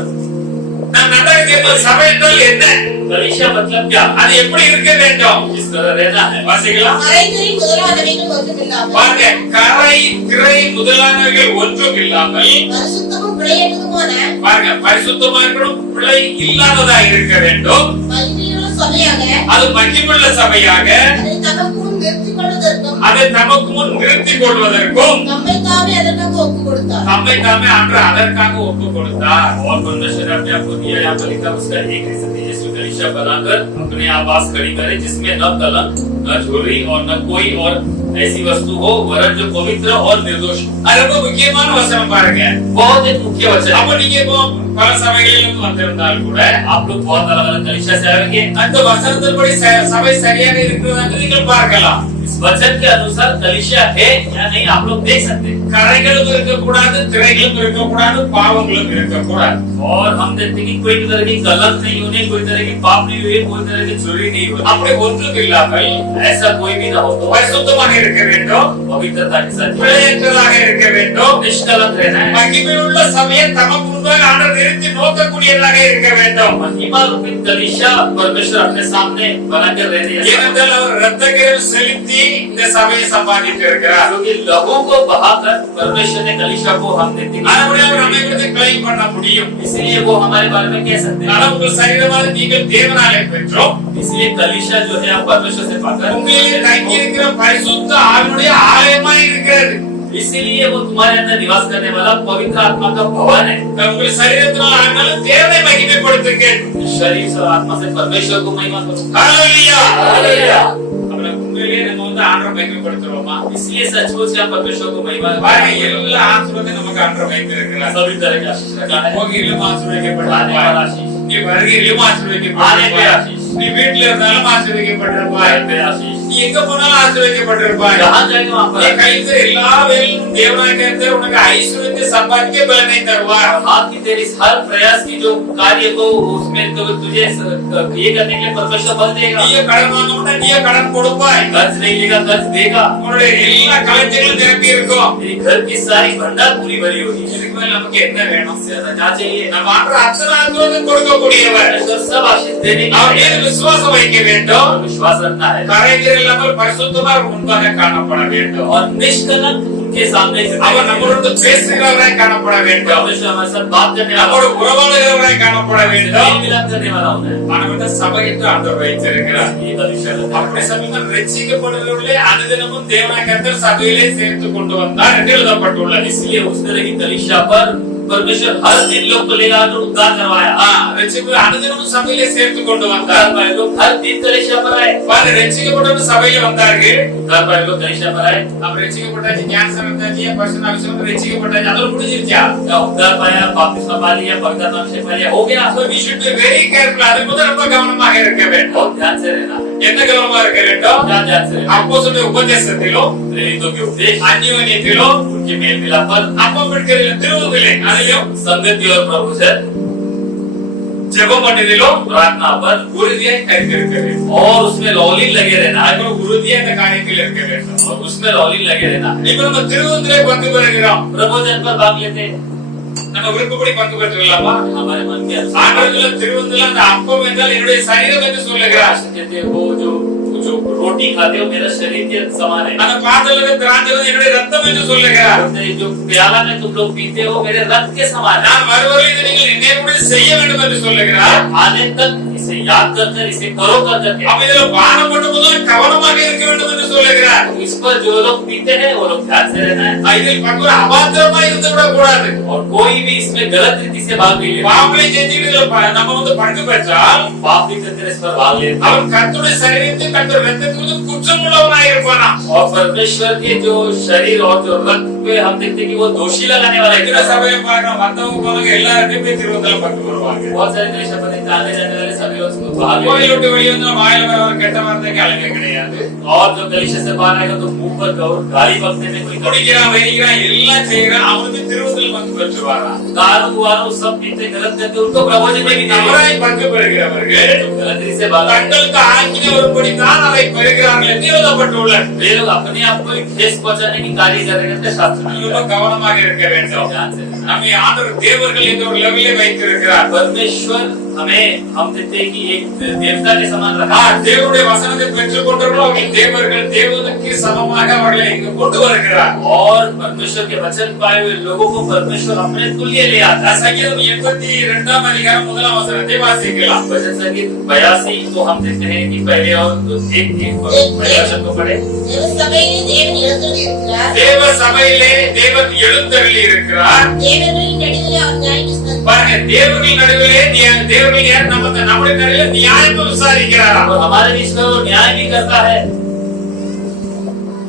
நான் நன்றாக தெரியும் சபை என்றால் என்ன, कलीसिया मतलब क्या, அது எப்படி இருக்க வேண்டும்? किस तरह रहना है। வாசிக்கலாம். மறைந்திரை முதலானவைகள் ஒன்றுமில்லாமல் பாருங்க, கரை திரை முதலானவைகள் ஒன்றும் இல்லாமல், பரிசுத்தமும் பிழையற்றதுமான பாருங்க பரிசுத்தமா இருக்கணும், பிழை இல்லாததா இருக்க வேண்டும், மகிமையுள்ள சபையாக அது மகிமுள்ள சபையாக அதை தமக்கு முன் நிறுத்திக் கொள்வதற்கும் அதை நமக்கு முன் நிறுத்திக் கொள்வதற்கும் நம்மை தாமே அதற்காக ஒப்புக் கொடுத்தார். நம்மை தாமே அன்று அதற்காக ஒப்பு கொடுத்தார். और परमेश्वर ने अपने आप को दिया, यहाँ पर लिखा उसका एक रीजन है, यीशु कलीसिया बनाकर अपने आवास खड़ी करे, जिसमें न कलंक न झुर्री और न कोई और ऐसी वस्तु हो, वरन जो पवित्र और निर्दोष हो। அது ரொம்ப முக்கியமான வசனம் பாருங்க. बहुत एक मुख्य वचन है। அப்ப நீங்க இப்போ பல சபைகளிலிருந்து வந்திருந்தால் கூட आप लोग बहुत अलग अलग कलीसिया से आएंगे, அந்த வசனத்தின்படி சபை சரியாக இருக்கிறதா என்று நீங்கள் பார்க்கலாம். इस वचन के अनुसार कलीसिया है या नहीं आप लोग देख सकते हैं। கரைகளும் இருக்கக்கூடாது, திரைகளும் இருக்கக்கூடாது, பாவங்களும் இருக்கக்கூடாது. और हम देखते हैं कि कोई भी तरह की गलत नहीं होने, कोई तरह की पाप नहीं हुई, कोई तरह की चोरी नहीं हुई, அப்படி ஒன்றும் இல்லாமல் ऐसा कोई भी ना हो तो பரிசுத்தமாக இருக்க வேண்டும், पवित्रता के साथ பிழையற்றதாக இருக்க வேண்டும், निष्कलंक रहना है, மகிமையுள்ள சபையை தமக்கு முன்பாக ஆண்டவர் நிறுத்தி நோக்கக்கூடியதாக இருக்க வேண்டும். महिमा रूपी कलीसिया परमेश्वर अपने सामने बनाकर रहने हैं। ஏனென்றால் அவர் இரத்தக்கரையில் செலுத்தி இந்த சபையை சம்பாதித்து இருக்கிறார். क्योंकि लहू को बहाकर परमेश्वर ने कलीसिया को हम देखते हैं, அதனால நம்மை குறித்து claim பண்ண முடியும். इसलिए वो हमारे बारे में कह सकते ஆனா हैं। உங்கள் சரீரமாக நீங்கள் தேவனாலே பெற்றோம், इसलिए कलीसिया जो है आप परमेश्वर से पाकर, உங்களிலே தங்கி இருக்கிற பரிசுத்த ஆவியுடைய ஆலயமாய் இருக்கிறது. इसीलिए वो तुम्हारे अंदर निवास करने वाला पवित्र आत्मा का भवन है। உங்கள் சரீரத்தினால் ஆனாலும் தேவனை மகிமைப்படுத்துங்கள். शरीर और आत्मा से परमेश्वर को महिमा करो। ஹalleluya. हालेलुया। அப்புறம் உண்மையிலேயே நம்ம ஆண்டவரை மகிமைப்படுத்துறோமா? इसलिए सचमुच क्या परमेश्वर को महिमा பாருங்க, எல்லா ஆசீர்வாதம் நமக்கு ஆண்டவர் வைத்திருக்கிறார். सभी तरह के आशीष रखा है। போகையிலும் आने वाला ஆசீர்வதிக்கப்பட்டிருப்பாய், आशीष, நீ வருகையிலும் आने पे ஆசீர்வதிக்கப்பட்டிருப்பாய், आशीष, நீ வீட்டுல இருந்தாலும் ஆசீர்வதிக்கப்பட்டிருப்பாய், आने पे आशीष, நீ எங்க போனாலும் ஆசீர்வதிக்கப்பட்டிருப்பாய். जहाँ जाएंगे वहाँ நீ पर கழித்த எல்லா வேலையிலும் தேவனாக இருந்து உனக்கு ஐஸ்வர்யத்தை சம்பாதிக்க பலனை தருவார். हाथ की तेरी हर प्रयास की जो कार्य को उसमें तो तुझे ये करने के लिए परमेश्वर बल देगा। நீயே கடன் வாங்கணும்னா நீயே கடன் கொடுப்பாய். कर्ज नहीं लेगा, कर्ज देगा। உன்னுடைய எல்லா களஞ்சியங்களும் நிரப்பி இருக்கும். तेरी घर की सारी भंडार पूरी भरी होगी। இதுக்கு மேல நமக்கு என்ன வேணும்? क्या चाहिए? நம்ம ஆண்டவர் அத்தனை ஆசீர்வாதம் கொடுக்கக்கூடியவர். परमेश्वर सब आशीष देने के அவர் लिए மீது விசுவாசம் வைக்க வேண்டும். विश्वास रखना है। கரைகள் இல்லாமல் பரிசுத்தமாய் முன்பாக காணப்பட வேண்டும். और निष्कलंक उनके सामने से அவர் நம்மளோடு பேசுகிறவராய் காணப்பட வேண்டும். परमेश्वर हमारे साथ बात करने वाला நம்மோடு உறவாடுகிறவராய் காணப்பட வேண்டும். मेल मिलाप करने वाला होता है। ஆனவர்தான் சபை என்று ஆண்டவர் வைத்திருக்கிறார். ये भविष्य அப்படி சமயம் ரட்சிக்கப்படுகிறவர்களே அனுதினமும் தேவனாகிய கர்த்தர் சபையிலே சேர்த்து கொண்டு வந்தார் என்று எழுதப்பட்டுள்ளது. इसलिए उस तरह की कलीसिया पर परमेश्वर हर दिन लोग को ले आकर उद्धार करवाया। ரட்சிப்பு அனுதினமும் சபையிலே சேர்த்து கொண்டு வந்தார். लोग हर दिन कलीसिया पर आए। ரட்சிக்கப்பட்டவர்கள் சபையில வந்தார்கள். उद्धार पाए लोग कलीसिया पर आए। அப்ப ரட்சிக்கப்பட்டாச்சு, ஞானஸ்நானம் எடுத்தாச்சு, பரிசுத்தாவியானவர் ரட்சிக்கப்பட்டாச்சு, அதோட முடிஞ்சிருச்சா? उद्धार पाया, बपतिस्मा पा लिया, पवित्र आत्मा से पा लिया, हो गया। So we should be very careful. அது முதல் ரொம்ப கவனமாக இருக்க வேண்டும். बहुत ध्यान से रहना है। என்ன கவனமா இருக்க வேண்டும்? ध्यान से रहना है। அப்போஸ்தலருடைய உபதேசத்திலும் प्रेरितों के उपदेश, அந்யோன்யத்திலும் उनके मेल मिलाप पर, அப்பமிடுகிறதிலும் திருவுதலிலே அதிலும் संगति और प्रभुजन, ஜெபம் பண்ணுவதிலும் प्रार्थना पर உறுதியாய் கைத்திருக்க வேண்டும். और उसमें लॉलिन लगे रहना है। அதுபோல உறுதியா இந்த காரியத்தில் இருக்க வேண்டும். और उसमें लॉलिन लगे रहना है। இப்ப நம்ம திருவுதலிலே பங்கு பெறுகிறோம். प्रभुजन पर भाग लेते हैं। நம்ம விருப்பப்படி பங்கு பெற்றுக்கலாமா? हमारे मन के अनुसार ஆண்டவர்கள் திருவுதலில் அந்த அப்பம் என்றால் என்னுடைய சரீரம் என்று சொல்லுகிறார். कहते हैं, वो जो रोटी खाते हो मेरा शरीर के समान है। அந்த பாத்திரத்துல திராட்சைரசம் என்னுடைய ரத்தம் என்று சொல்லுகிறார். जो प्याला में तुम लोग पीते हो मेरे रक्त के समान है। நான் வருவரை இதை நீங்கள் நினைவுபடி செய்ய வேண்டும் என்று சொல்லுகிறார். आने तक इसे याद कर इसे करो कर करके। அப்ப இதுல பானம் பண்ணும்போது கவனமாக இருக்க வேண்டும் என்று சொல்லுகிறார். इस पर जो लोग पीते हैं वो लोग ध्यान से रहना है। இதில் பங்கு அபாத்திரமா இருந்து விடக் கூடாது. और कोई भी इसमें गलत रीति से भाग नहीं ले। பாவங்களை செஞ்சுட்டு இதுல நம்ம பங்கு பெற்றால் पाप भी करते इस पर भाग लेते हैं। அவன் கர்த்தருடைய சரீரத்தை கர்த்தர் ரத்தத்திற்கு குற்றம் உள்ளவனாய் இருப்பானா. और परमेश्वर के जो शरीर और जो रक्त पे हम देखते हैं कि वो दोषी लगाने वाला எத்தனை है। சபையை பார்க்கிறோம், மத்தவங்க போவாங்க, எல்லாருமே திருவந்தல பங்கு வருவாங்க. बहुत सारे कलीसिया पर आने जाने वाले सभी लोग उसको भाग लेते கோயில் हैं। விட்டு வெளியே வந்து வாயில வர கெட்ட வார்த்தைக்கு அழகே கிடையாது. और जो कलीसिया से बाहर आएगा तो मुंह पर गाली बकने में कोई कमी குடிக்கிறான், வெறிக்கிறான், எல்லாம் செய்யறான், அவனுக்கு திருவந்தல பங்கு பெற்றுவாராம். दारू वारू सब पीते गलत करते उनको प्रभुजन में भी नहीं தவறாய் பங்கு பெறுகிறவர்கள் गलत रीति से भाग தங்களுக்கு ஆக்கின ஒருபடி தான் அதை பெறுகிறார்கள் என்று எழுதப்பட்டுள்ளது. वे लोग अपने आप को ठेस पहुंचाने की कार्य कर रहे हैं शास्त्र में। ரொம்ப கவனமாக இருக்க வேண்டும். ध्यान से रहना। நம்மை ஆண்டவர் தேவர்கள் என்ற ஒரு லெவலிலே வைத்திருக்கிறார். परमेश्वर हमें हम देखते हैं कि एक देवता के समान रखा। தேவனுடைய வசனத்தை பெற்றுக் கொண்டவர்கள் அவர்கள் தேவர்கள், தேவனுக்கு சமமாக அவர்களை இங்கு கொண்டு வருகிறார். और परमेश्वर के वचन पाए हुए लोगों को परमेश्वर अपने तुल्य ले आता है। சங்கீதம் 82 அதிகாரம் 1 வசனத்தை வாசிக்கலாம். वचन संगीत 82 तो हम देखते हैं कि पहले और एक पहले वचन को पढ़े। தேவ சபையிலே தேவன் எழுந்தருளி இருக்கிறார். தேவ சபையிலே தேவன் எழுந்தருளி இருக்கிறார். தேவர்களின் நடுவிலே அவர் நியாயம் விசாரிக்கிறார். பாருங்க, தேவர்கள் நடுவிலே தேவர்கள் யார்? நம்முடைய நடுவிலே நியாயம் விசாரிக்கிறார். और हमारे बीच में वो न्याय भी करता है।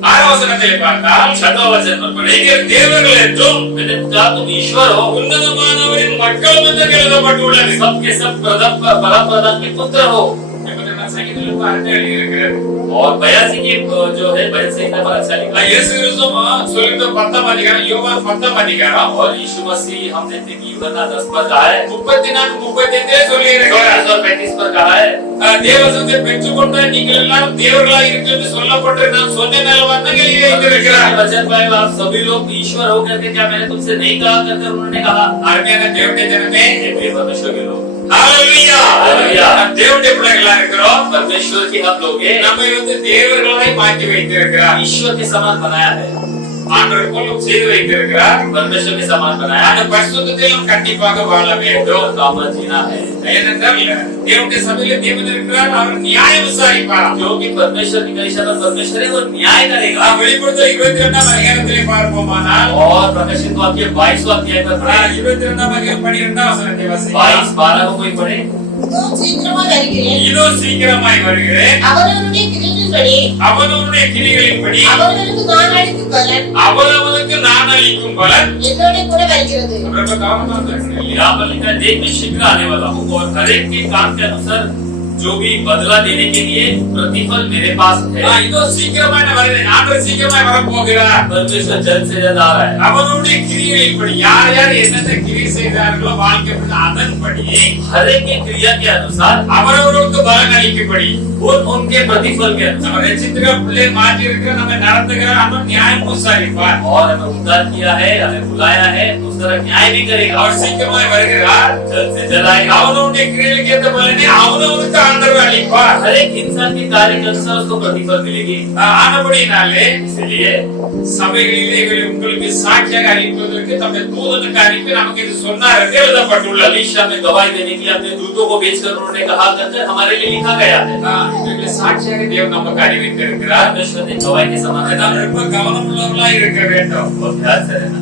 6 வசனத்தை பார்த்தால் 6वां वचन पर पढ़े, நீங்கள் தேவர்கள் என்றும் मैंने कहा तुम ईश्वर हो, உன்னதமானவரின் மக்கள் என்று எழுதப்பட்டுள்ளது. सबके सब परम प्रधान के पुत्र हो। சங்கீதத்தில் அர்த்தம் எழுதியிருக்கிறது. और 82 की जो है 82 का बड़ा अच्छा लिखा है। இயேசு கிறிஸ்து சொல்லிட்டு 10 அதிகாரம், யோவான் 10 அதிகாரம் और यीशु मसीह हम देखते हैं कि यूहन्ना 10 पर कहा है, 34 35 சொல்லி இருக்கிறார். 35 पर कहा है, தேவசத்தை பெற்றுக்கொண்ட நீங்கள் எல்லாம் தேவர்களாய் இருக்கு என்று சொல்லப்பட்டு நான் சொன்னேன் அல்லவா என்று எழுதி வைத்திருக்கிறார். वचन पाए आप सभी लोग ईश्वर हो करके क्या मैंने तुमसे नहीं कहा करके उन्होंने कहा। அருமையான தேவனுடைய ஜனமே, हे प्रिय परमेश्वर के लोग, ஹalleluya, ஹalleluya. தேவனுடைய பிள்ளைகளா இருக்கிறோம். परमेश्वर के हम लोग हैं, நம்மை தேவர்களாய் மாற்றி வைத்திருக்கிறார். ईश्वर के समान बनाया है, ஆண்டவர் போல செய்து வைத்திருக்கிறார். परमेश्वर के समान बनाया அந்த है। பரிசுத்தத்திலும் கண்டிப்பாக வாழ வேண்டும். काम जीना है, ஏனென்றால் தேவனுடைய சபையிலே தேவன் இருக்கிறார், அவர் நியாயம் விசாரிப்பார். क्योंकि परमेश्वर की कलीसिया पर परमेश्वर है, वो न्याय करेगा। வெளிப்படுத்தல் 22 அதிகாரத்திலே பார்ப்போமானால் और प्रकाशित वाक्य 22वां अध्याय पर पढ़े, 22 அதிகாரம் 12 வசனத்தை வாசிக்கலாம். 22-12 को कोई पढ़े। இதோ சீக்கிரமாக வருகிறேன். இதோ சீக்கிரமாய் வருகிறேன். அவரவருடைய கிரியைகளின்படி அவனவனுடைய கிரிகளின்படி அவர்களுக்கு நான் அளிக்கும் பலன் அவனவனுக்கு நான் அளிக்கும் பலன். என்னோட கூட வருகிறது. ரொம்ப கவனமா இருக்கணும் இல்லையா? यहाँ पर लिखा है, देख मैं शीघ्र आने वाला हूँ और हर एक के काम के अनुसार जो भी बदला देने के लिए प्रतिफल मेरे पास है। இதோ சீக்கிரமாய் நான் வருகிறேன். ஆண்டவர் சீக்கிரமாய் வரப்போகிறார். परमेश्वर जल्द से जल्द आ रहा है। அவனுடைய கிரிகளின்படி யார் யார் என்னென்ன கிரியை செய்தார்களோ வாழ்க்கை அதன்படி हर एक की क्रिया के अनुसार அவரவர்களுக்கு பலன் அளிக்கும்படி उनके प्रतिफल के अनुसार நம்ம ரட்சித்திர பிள்ளை மாற்றி இருக்கிற நம்ம நடத்துகிற அவன் நியாயம் விசாரிப்பார். और हमें उद्धार किया है, हमें बुलाया है, उस उस तरह न्याय भी करेगा அவர் சீக்கிரமாய் வருகிறார். जल्द से जल्द आएगा அவனுடைய கிரியைகளுக்கு ஏத்த பலனை அவனவனுக்கு ஆண்டவர் அளிப்பார். हर एक इंसान के कार्य के अनुसार उसको प्रतिफल मिलेगी ஆனபடினாலே इसलिए சபைகளிலே இவரை உங்களுக்கு சாட்சியாக அளிப்பதற்கு தம்முடைய தூதனுக்கு அனுப்பி நமக்கு இது சொன்னார் என்று எழுதப்பட்டுள்ளது. कलीसिया में गवाही देने के लिए अपने दूतों को भेजकर उन्होंने कहा करके हमारे लिए लिखा गया है இவர்களை சாட்சியாக தேவன் நமக்கு அறிவித்திருக்கிறார். परमेश्वर ने गवाही के समान है நாம் ரொம்ப கவனமுள்ளவர்களாய் இருக்க வேண்டும். और ध्यान से रहना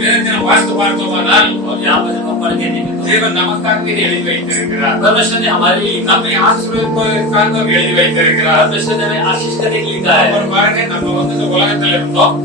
வேதத்தை நாம் வாசித்து பார்த்தோமானால் और यहाँ पर जब हम पढ़ के देखें तो தேவன் நமக்காக எழுதி வைத்திருக்கிறார். परमेश्वर ने हमारे लिए लिखा நம்மை ஆசீர்வதிப்பதற்காக எழுதி வைத்திருக்கிறார். परमेश्वर ने हमें आशीष करने के लिए लिखा है அப்புறம் பாருங்க, நம்ம வந்து இந்த உலகத்துல இருந்தோம்.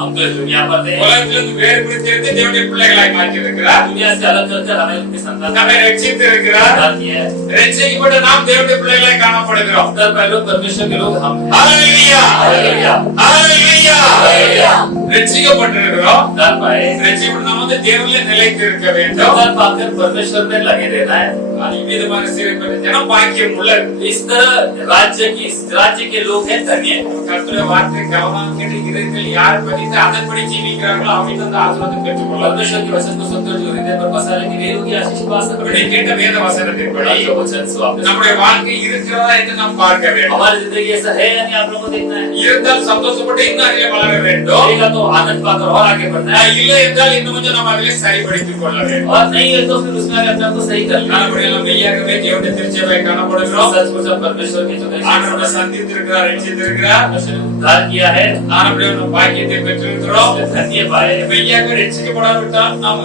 हम तो इस दुनिया पर थे உலகத்திலிருந்து வேறுபடுத்தி எடுத்து தேவனுடைய பிள்ளைகளாய் மாற்றி இருக்கிறார். दुनिया से अलग कर हमें उनके संतान நம்மை ரட்சித்து இருக்கிறார். किया है ரட்சிக்கப்பட்ட நாம் தேவனுடைய பிள்ளைகளாய் காணப்படுகிறோம். उत्तर पहले परमेश्वर के लोग हम हैं। ஹalleluya हालेलुया ஹalleluya Hallelujah. ரட்சிக்கப்பட்டிருக்கிறோம். उत्तर पाए ரட்சிக்கப்பட்ட நாம் வந்து தேவனிலே நிலைத்து இருக்க வேண்டும். उत्तर पाकर परमेश्वर में लगे रहना है இவ்விதமான சிறைப்பட்ட ஜனம் பாக்கியம் உள்ளது. इस तरह राज्य के लोग हैं धन्य கர்த்தருடைய வார்த்தை கவனம் கேட்டு இருதயத்தில் யார் படித்து அதன்படி ஜீவிக்கிறார்களோ அவங்க அந்த ஆசீர்வாதத்தை பெற்றுக்கொள்வார்கள். परमेश्वर के वचन को सुनकर जो हृदय पर बसा रहेंगे वे लोग आशीष पा सकते அப்படி கேட்ட வேத வசனத்தின்படி हैं वचन सो आपने நம்முடைய வாழ்க்கை இருக்கிறதா என்று நாம் பார்க்க வேண்டும். हमारी जिंदगी ऐसा है यानी आप लोगों को देखना है இருந்தால் சந்தோஷப்பட்டு இன்னும் அதிலே வளர வேண்டும். रहेगा तो आनंद पाकर और आगे बढ़ना है இல்லை என்றால் இன்னும் கொஞ்சம் நம்ம அதிலே சரிப்படுத்திக் கொள்ள வேண்டும். और नहीं है तो फिर उसमें आगे अपने आप को सही कर लेना நாம மெய்யாகவே தேவனுடைய திருச்சபையை காணப்படுகிறோம். सचमुच हम परमेश्वर के जो ஆண்டவரை சந்தித்திருக்கிறார், ரட்சித்திருக்கிறார். परमेश्वर ने उद्धार किया है ஆண்டவருடைய பாக்கியத்தை பெற்றிருக்கிறோம். धन्य पाए மெய்யாக ரட்சிக்கப்படாவிட்டால் நாம்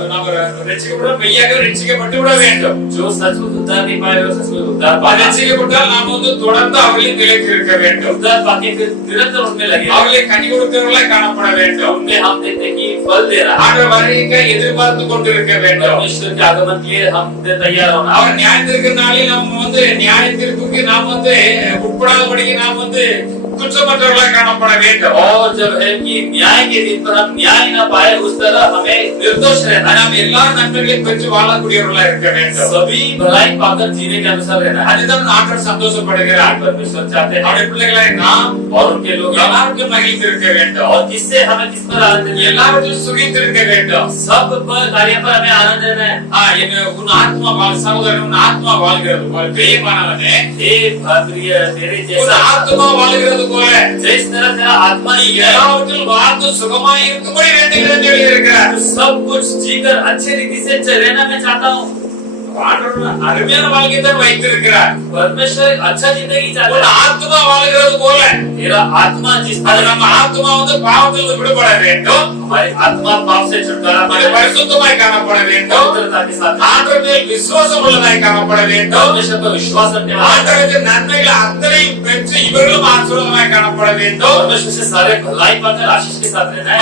ரட்சிக்கப்பட மெய்யாக ரட்சிக்கப்பட்டு விட வேண்டும். जो सचमुच उद्धार नहीं पाए वो सचमुच उद्धार पाए ரட்சிக்கப்பட்டால் நாம் வந்து தொடர்ந்து அவர்களின் நிலைக்கு இருக்க வேண்டும். उद्धार पाके फिर निरंतर उनमें लगे அவர்களை கனி கொடுக்கிறவர்களாய் காணப்பட வேண்டும். उनमें हम देखते हैं कि फल दे रहा है ஆண்டவர் வருகைக்கு எதிர்பார்த்து கொண்டிருக்க வேண்டும். परमेश्वर के आगमन के लिए हम तैयार होना है அவர் நியாயத்திற்கு நாளில் நம்ம வந்து நியாயத்திற்கு நாம் வந்து உட்படாதபடி நாம் வந்து குற்றமற்றவர்களாய் காணப்பட வேண்டும். और जब है कि न्याय के दिन पर हम न्याय न पाए उस तरह हमें निर्दोष रहना है நாம் எல்லா நன்மைகளையும் பெற்று வாழக்கூடியவர்களாய் இருக்க வேண்டும். सभी भलाई पाकर जीने के अनुसार रहना है அதுதான் ஆண்டவர் சந்தோஷப்படுகிறார். परमेश्वर चाहते हैं அவருடைய பிள்ளைகளாய் நாம் और उनके लोग எல்லாருக்கும் மகிழ்ந்திருக்க வேண்டும். और किससे हमें किस पर आनंद लेना है எல்லாவற்றிலும் சுகித்திருக்க வேண்டும். सब पर कार्य पर हमें आनंद लेना है உன் ஆத்மா சகோதரன் உன் ஆத்மா வாழ்கிறது போல பிரியமானவனே हे प्रिय तेरे உன் जैसा ஆத்மா வாழ்கிறது போல जिस तरह तेरा आत्मा நீ जी है எல்லாவற்றிலும் வாழ்ந்து சுகமாய் இருக்கும்படி வேண்டுகிறேன் என்று எழுதியிருக்கிறார். सब कुछ जीकर अच्छे रीति से रहना मैं चाहता हूँ ஆண்டவர் அருமையான வாழ்க்கையை தான் வைத்திருக்கிறார். परमेश्वर एक अच्छा जिंदगी चाहता உன் है ஆத்மா வாழ்கிறது போல तेरा आत्मा जिस அது तरह நம்ம ஆத்மா வந்து பாவத்திலிருந்து விடுபட வேண்டும். हमारी आत्मा पाप से छुटकारा அது पाए பரிசுத்தமாய் காணப்பட வேண்டும். पवित्रता के साथ ஆண்டவர் மேல் விசுவாசம் உள்ளதாய் காணப்பட வேண்டும். परमेश्वर पर विश्वास रखने वाला ஆண்டவரின் நன்மைகள் அத்தனையும் பெற்று இவர்களும் ஆசீர்வாதமாய் காணப்பட வேண்டும். परमेश्वर से सारे भलाई पाकर आशीष के साथ रहना है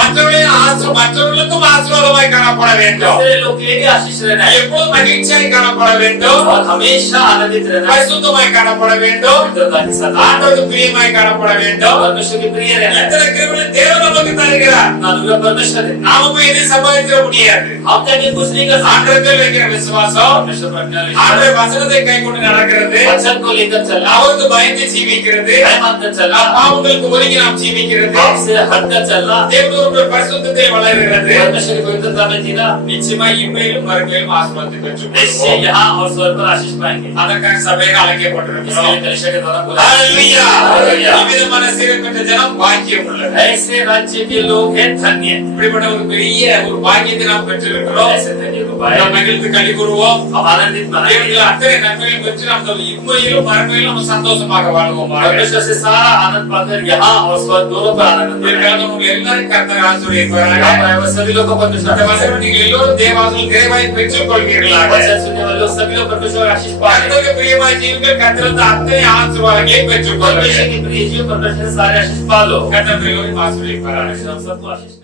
மற்றவர்களுக்கும் ஆசீர்வாதமாய் காணப்பட வேண்டும். दूसरे लोग के लिए भी आशीष रहना है எப்பொழுதும் மகிழ்ச்சியாய் காணப்பட வேண்டும். और हमेशा आनंदित रहना है பரிசுத்தமாய் காணப்பட வேண்டும். पवित्रता के साथ ஆண்டவருக்கு பிரியமாய் காணப்பட வேண்டும். परमेश्वर के प्रिय रहना है இத்தனை கிருபைகளை தேவன் நமக்கு தருகிறார். अनुग्रह परमेश्वर है நாம போய் இதை சம்பாதிக்க முடியாது. हम जाके कुछ नहीं कर सकते ஆண்டவரில் வைக்கிற விசுவாசம், परमेश्वर पर अपना विश्वास ஆண்டவர் வசனத்தை கைக்கொண்டு நடக்கிறது, वचन को लेकर चलना அவருக்கு பயந்து ஜீவிக்கிறது, भय मानकर चलना பாவங்களுக்கு ஒதுங்கி நாம் ஜீவிக்கிறது, पाप से हटकर चलना தேவனுடைய பரிசுத்தத்தை வளர்கிறது. परमेश्वर की पवित्रता में जीना நிச்சயமாய் இம்மையிலும் மறுமையிலும் ஆசீர்வாதத்தை निश्चय பெற்றுக்கொள்வோம். यहाँ और स्वर्ग पर आशीष पाएंगे அதற்காக சபைக்கு அழைக்கப்பட்டிருக்கிறோம். इसलिए कलीसिया के द्वारा बुलाया ஹalleluya. Hallelujah. இவ்விதமான சீரப்பட்ட ஜனம் பாக்கியம் உள்ளது. ऐसे राज्य के लोग हैं धन्य இப்படிப்பட்ட ஒரு பெரிய ஒரு பாக்கியத்தை நாம் பெற்றிருக்கிறோம். ऐसे धन्य को पाए நாம் மகிழ்ந்து களி கூறுவோம். हम आनंदित मनाएंगे தேவனுடைய அத்தனை நன்மைகளையும் பெற்று நாம் இம்மையிலும் மறுமையிலும் நம்ம சந்தோஷமாக வாழ்வோமாக. परमेश्वर से सारा आनंद पाकर यहाँ और स्वर्ग दोनों पर आनंद मनाएंगे இதற்காக உங்கள் எல்லாரும் கர்த்தர் ஆசீர்வதிப்பாராக. यहाँ पर आए हुए सभी लोग को परमेश्वर அந்த வசனம் நீங்கள் எல்லோரும் தேவாசனம் தேவாய் பெற்றுக் கொள்வீர்களாக. वचन सुनने वाले लोग सभी लोग परमेश्वर का आशीष पाएंगे கர்த்தருக்கு பிரியமாய் ஜீவிங்கள் கர்த்தர் அத்தனை ஆசீர்வாதங்களை பெற்றுக் परमेश्वर கொள்வீர்கள். के प्रिय जीव परमेश्वर से सारे आशीष पालो கர்த்தர் எல்லோரும் ஆசீர்வதிப்பாராக. परमेश्वर हम सबको आशीष